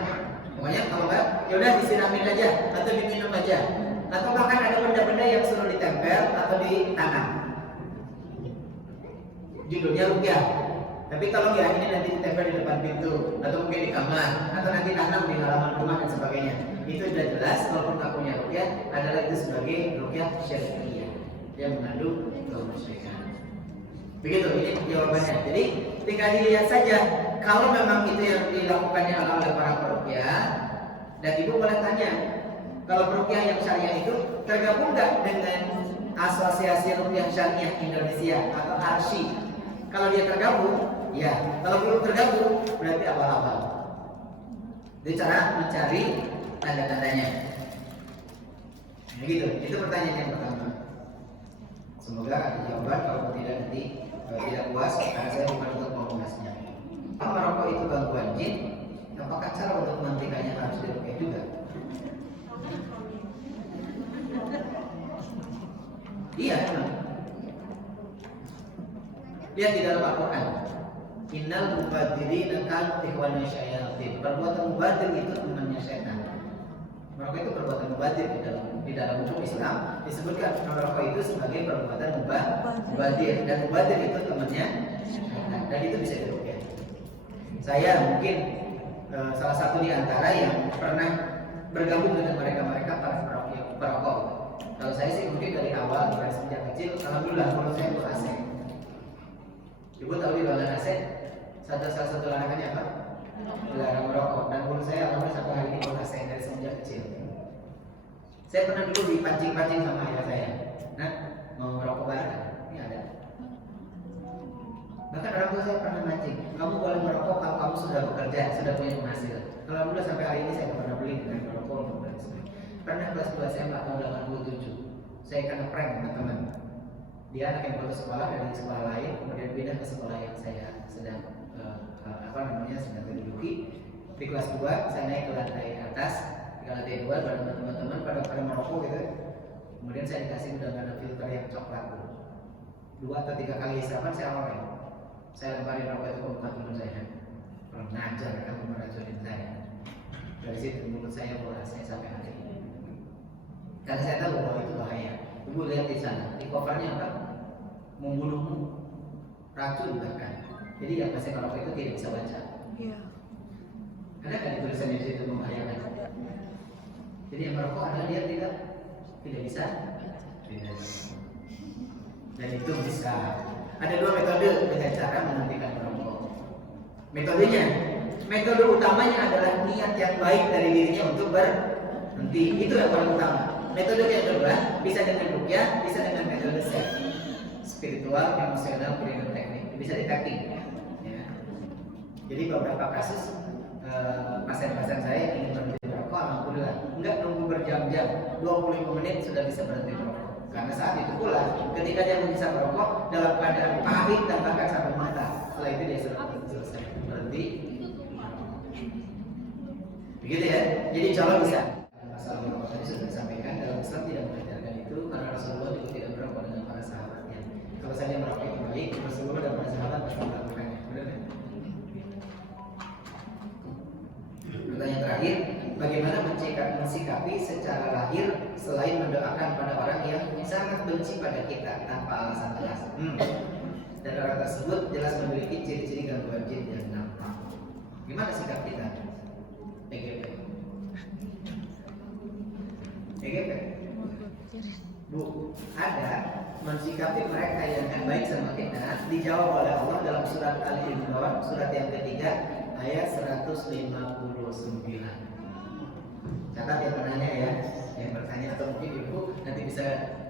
Pokoknya kalau enggak, yaudah disiramin aja atau diminum aja, atau bahkan ada benda-benda yang suruh ditempel atau ditanam. Judulnya ruqyah. Tapi kalau ya ini nanti ditempel di depan pintu, atau mungkin di kamar, atau nanti tanam di halaman rumah dan sebagainya. Itu sudah jelas, walaupun tak punya ruqyah, adalah itu sebagai ruqyah syar'iyah yang mengandung kemusyrikan. Begitu, ini jawabannya. Jadi tinggal dilihat saja. Kalau memang itu yang dilakukannya oleh para peruqyah, dan ibu boleh tanya, kalau peruqyah yang syariah itu tergabung nggak dengan Asosiasi Ruqyah Syariah Indonesia atau ARSY? Kalau dia tergabung, ya. Kalau belum tergabung, berarti abal-abal. Itu cara mencari tanda-tandanya. Begitu. Itu pertanyaan yang pertama. Semoga ada jawaban. Kalau tidak nanti tidak puas, karena saya bukan untuk membahasnya. Kalau merokok itu gangguan jin, apakah cara untuk menghentikannya harus diruqyah juga? Iya, memang. Lihat di dalam Al-Quran, innal mubadzirina kanu ikhwana syayatin. Perbuatan mubadir itu temannya setan. Merokok itu perbuatan mubadir di dalam hukum Islam disebutkan merokok itu sebagai perbuatan mubadir, dan mubadir itu temannya setan, dan itu bisa diruqyah. Saya mungkin salah satu di antara yang pernah bergabung dengan mereka para perokok. Kalau saya sih mungkin dari awal, dari sejak kecil, alhamdulillah mulut saya AC. Ibu tahu di bagian AC, salah satu larangannya apa? Dilarang merokok. Dan mulut saya alhamdulillah sampai hari ini mulut AC dari sejak kecil. Saya pernah dulu dipancing-pancing sama ayah saya. Nah, mau merokok bareng? Ini ada. Bahkan orang tua saya pernah mancing. Kamu boleh merokok kalau kamu sudah bekerja, sudah punya penghasilan. Kalau alhamdulillah sampai hari ini saya tidak pernah beli dengan merokok untuk berhasil. Pernah kelas 2 SMA tahun 87, saya kena prank sama teman. Dia anak yang putus sekolah dari sekolah lain, kemudian pindah ke sekolah yang saya sedang sedang menduduki. Di kelas 2 saya naik ke lantai atas, di lantai 2 bareng teman-teman pada merokok gitu. Kemudian saya dikasih undangan filter yang coklat. 2 atau 3 kali hisapan saya oleh. Saya lemparin rokok itu ke muka teman saya. Kurang ajar kamu meracunin saya. Dari situ mulut saya bola saya sampai hari ini. Karena saya tahu bahwa itu bahaya. Ibu lihat di sana, di covernya apa? Membunuhmu, racun bahkan. Jadi yang pasien merokok itu tidak bisa baca. Iya. Ada kan tulisan di situ membahayakan? Jadi yang merokok adalah dia tidak bisa. Tidak. Dan itu bisa. Ada dua metode dengan cara menghentikan merokok. Metode utamanya adalah niat yang baik dari dirinya untuk berhenti. Itu yang paling utama. Metode yang kedua bisa dengan ruqyah, bisa dengan metode spiritual, emosional, kuliner teknik, bisa di-tapping. Ya. Jadi beberapa kasus pasien-pasien saya ingin berhenti merokok, alhamdulillah enggak nunggu berjam-jam, 25 menit sudah bisa berhenti merokok. Karena saat itu pula ketika dia bisa merokok dalam keadaan pahit dan bahkan sampai mata, setelah itu dia sudah selesai berhenti. Begitu ya. Jadi insya Allah bisa. Masalah merokok tadi sudah disampaikan, dalam Islam tidak mengajarkan itu karena Rasulullah juga tidak merokok dengan para sahabatnya. Kalau saja merokok itu baik, Rasulullah dan para sahabat pasti melakukannya. Benar kan? Pertanyaan terakhir, bagaimana mensikapi secara lahir selain mendoakan pada orang yang sangat benci pada kita tanpa alasan jelas? Dan orang tersebut jelas memiliki ciri-ciri gangguan jin yang nampak. Gimana sikap kita? EGP? Bu, ada mensikapi mereka yang baik sama kita dijawab oleh Allah dalam surat Al-Imran, surat yang ketiga ayat 159. Catat yang bertanya ya, yang bertanya atau mungkin ibu nanti bisa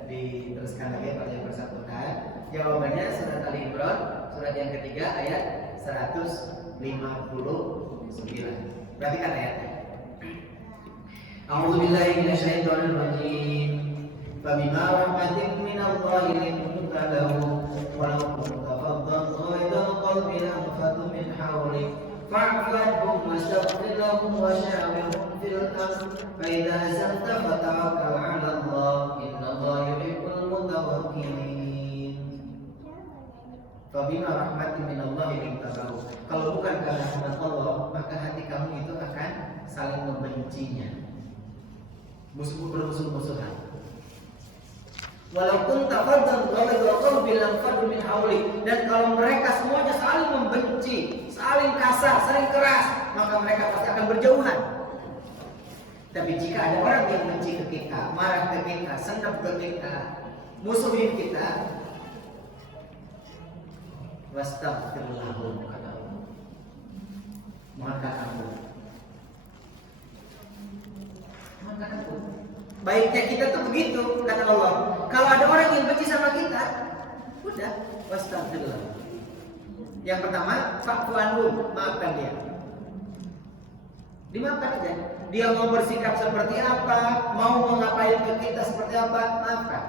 diteruskan lagi pada yang bersangkutan. Jawabannya surat Al-Imran, surat yang ketiga ayat 159. Perhatikan ayatnya. A'udzubillahi minasyaitonir rajim. Fabima rahmatin minallahi linta lahum walau kunta faddan ghalidhal qalbi lanfaddu min hawlik fa'fu anhum wastaghfir lahum wa shawirhum fil amr fa idza azamta fatawakkal 'ala Allah innallaha yuhibbul mutawakkilin. Fabima rahmatin minallahi linta lahum. Kalau bukan karena rahmat Allah, maka hati kamu itu akan saling membencinya. Bermusuh-musuhan. Walaupun tafadhal ghalidhal qalbi lanfaddu min hawlik, dan kalau mereka semuanya saling membenci, saling kasar, saling keras, maka mereka pasti akan berjauhan. Tapi jika ada orang yang benci ke kita, marah ke kita, senang ke kita, musuhin kita, wastaghfirullah, kata Allah, mohonkan ampun. Baiknya kita tuh begitu, kata Allah. Kalau ada orang yang benci sama kita, udah, wastaghfirullah. Yang pertama, fa'fu anhum, maafkan dia. Dimaafkan aja. Dia mau bersikap seperti apa, mau ngapain ke kita seperti apa, maafkan.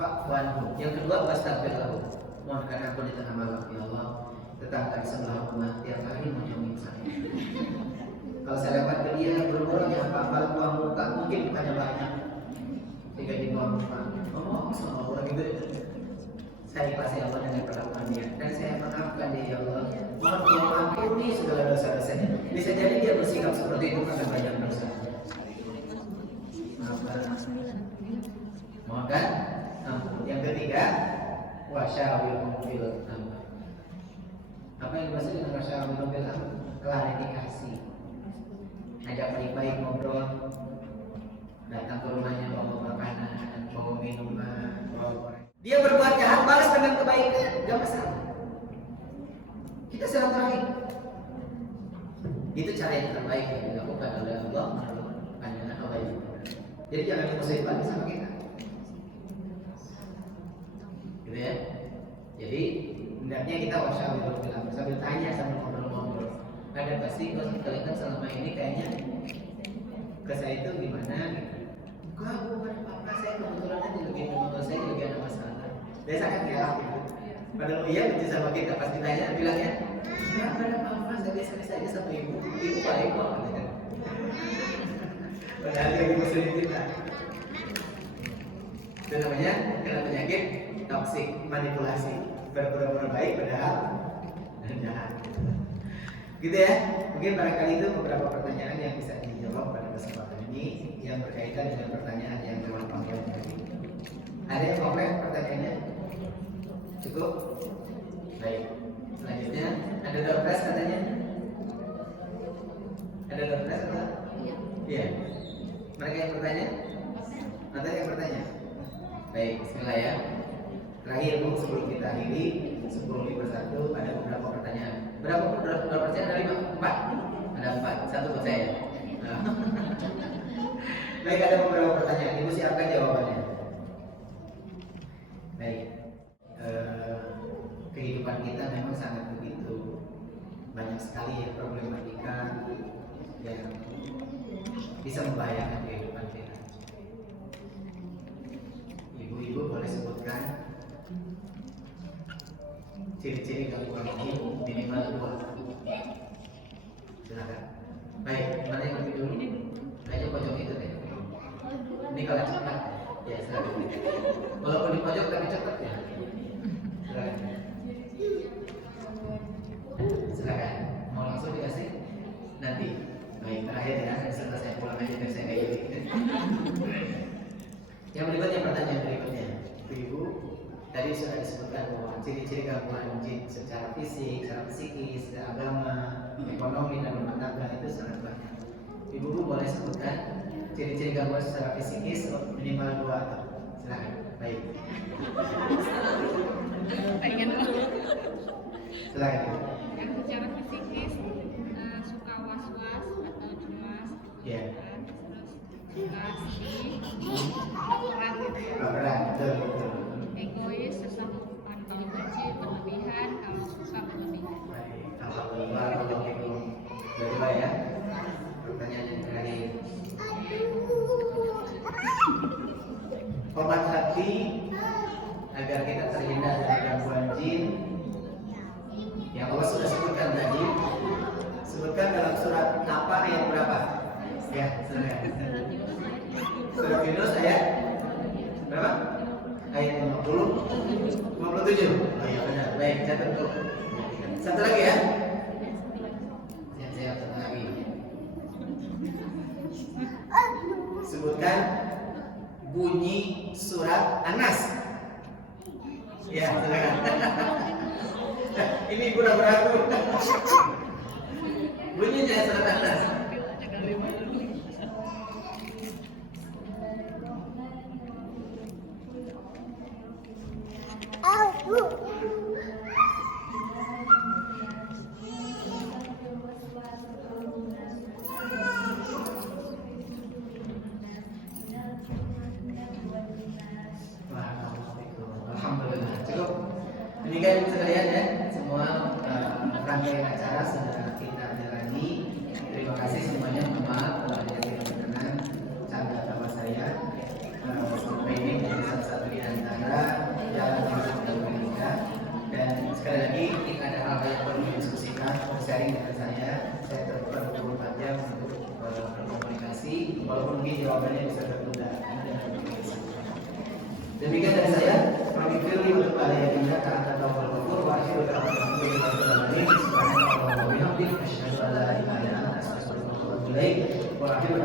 Fa'fu anhum. Yang kedua, wastaghfirullah. Mohonkan ampun di tengah malam, ya Allah. Tetangga di sebelah rumah tiap hari mau nyamuk saya. Kalau saya dapat ke dia buru-buru ya apa buang muka, mungkin bukannya banyak, sehingga di buang muka. Ngomong sama orang itu, saya ikhlasi Allah dengan perlakuan dia, dan saya maafkan dia, ya Allah. Mohon dia ampuni segala dosa-dosanya. Bisa jadi dia bersikap seperti itu karena banyak dosa. Maafkan. Mohonkan ampun. Yang ketiga, wasyawirhum fil amr. Apa yang dimaksud dengan wasyawirhum fil amr? Klarifikasi. Ajak baik-baik ngobrol, datang ke rumahnya bawa makanan, bawa minuman, bawa goreng. Dia berbuat jahat, balas dengan kebaikan, gak masalah. Kita silaturahim. Itu cara yang terbaik yang dilakukan oleh Allah menurut pandangan Allah itu. Jadi jangan dimusuhin lagi sama kita. Gitu ya. Jadi hendaknya kita wasyawirhum fil amr, sambil tanya, sambil ngobrol-ngobrol. Ada pasti kalian kan selama ini kayaknya ke saya itu gimana gitu. Enggak, bukan apa-apa, saya kebetulan aja lagi menurut saya lagi ada masalah. Biasa kan ya gitu. Padahal iya benci sama kita, pas ditanya bilangnya enggak ada apa-apa, saya biasa-biasa aja sama ibu baik kok. Padahal dia musuhin kita. Itu namanya kena penyakit toksik, manipulasi, berpura-pura baik padahal jahat. Gitu ya, mungkin barangkali itu beberapa pertanyaan yang bisa dijawab pada kesempatan ini yang berkaitan dengan pertanyaan yang telah panggil tadi. Ada yang komplain pertanyaannya? Cukup? Baik. Selanjutnya ada doorpress katanya? Baik, ada beberapa pertanyaan. Ibu siapkan jawabannya. Baik. Kehidupan kita memang sangat begitu banyak sekali ya problematika yang bisa membahayakan kehidupan kita. Ibu-ibu boleh sebutkan ciri-ciri gangguan ini minimal 2. Silakan. Baik, mana yang lebih dulu? Ayo pojok itu deh. Ini kalau cepat, ya silakan. Walaupun di pojok tapi cepat ya. Silakan. Silakan. Mau langsung dikasih? Nanti. Baik, terakhir ya. Setelah saya pulang aja dan saya kayak gitu. Yang berikutnya, pertanyaan berikutnya. Ibu, tadi sudah disebutkan bahwa ciri-ciri gangguan jin secara fisik, secara psikis, secara agama, ekonomi dan rumah tangga itu sangat banyak. Ibu boleh sebutkan ciri-ciri gangguan secara psikis minimal 2 atau silakan. Baik. Silakan. Yang secara fisikis suka was-was atau cemas, Ya. terus suka sedih, baperan gitu ya. Baperan, betul. Egois, sesamukan kalau benci berlebihan, kalau suka berlebihan. Baik. Alhamdulillah, kalau itu berdua ya. Pertanyaan yang terakhir. Hormat hati agar kita terhindar dari gangguan jin yang Allah sudah sebutkan tadi. Sebutkan dalam surat apa ayat berapa? Ya, silakan. Surat Yunus ayat berapa? Ayat 50, 57. Oh iya benar. Baik, catat dulu. Satu lagi ya. Siap-siap, satu lagi. Sebutkan bunyi surat An-Nas. Ya, silakan. Ini ibu ragu-ragu. Bunyinya surat An-Nas. Alhamdulillah, cukup. Demikian sekalian ya, semua rangkaian acara sudah kita jalani. Terima kasih semuanya. Mohon maaf kalau ada yang tidak berkenan, canda tawa saya. Sampai ini menjadi salah satu di antara jalan masuk dalam kita. Dan sekali lagi, jika ada hal yang perlu didiskusikan, sharing dengan saya terbuka 24 jam untuk berkomunikasi. Walaupun mungkin jawabannya bisa tertunda. Demikian dari saya. Kami pilih untuk pada yang tidak akan tahu berkumpul. Wahyu dalam Subhanallah wa bihamdihi asyhadu an la ilaha illa anta astaghfiruka wa atubu ilaik. Wa akhiru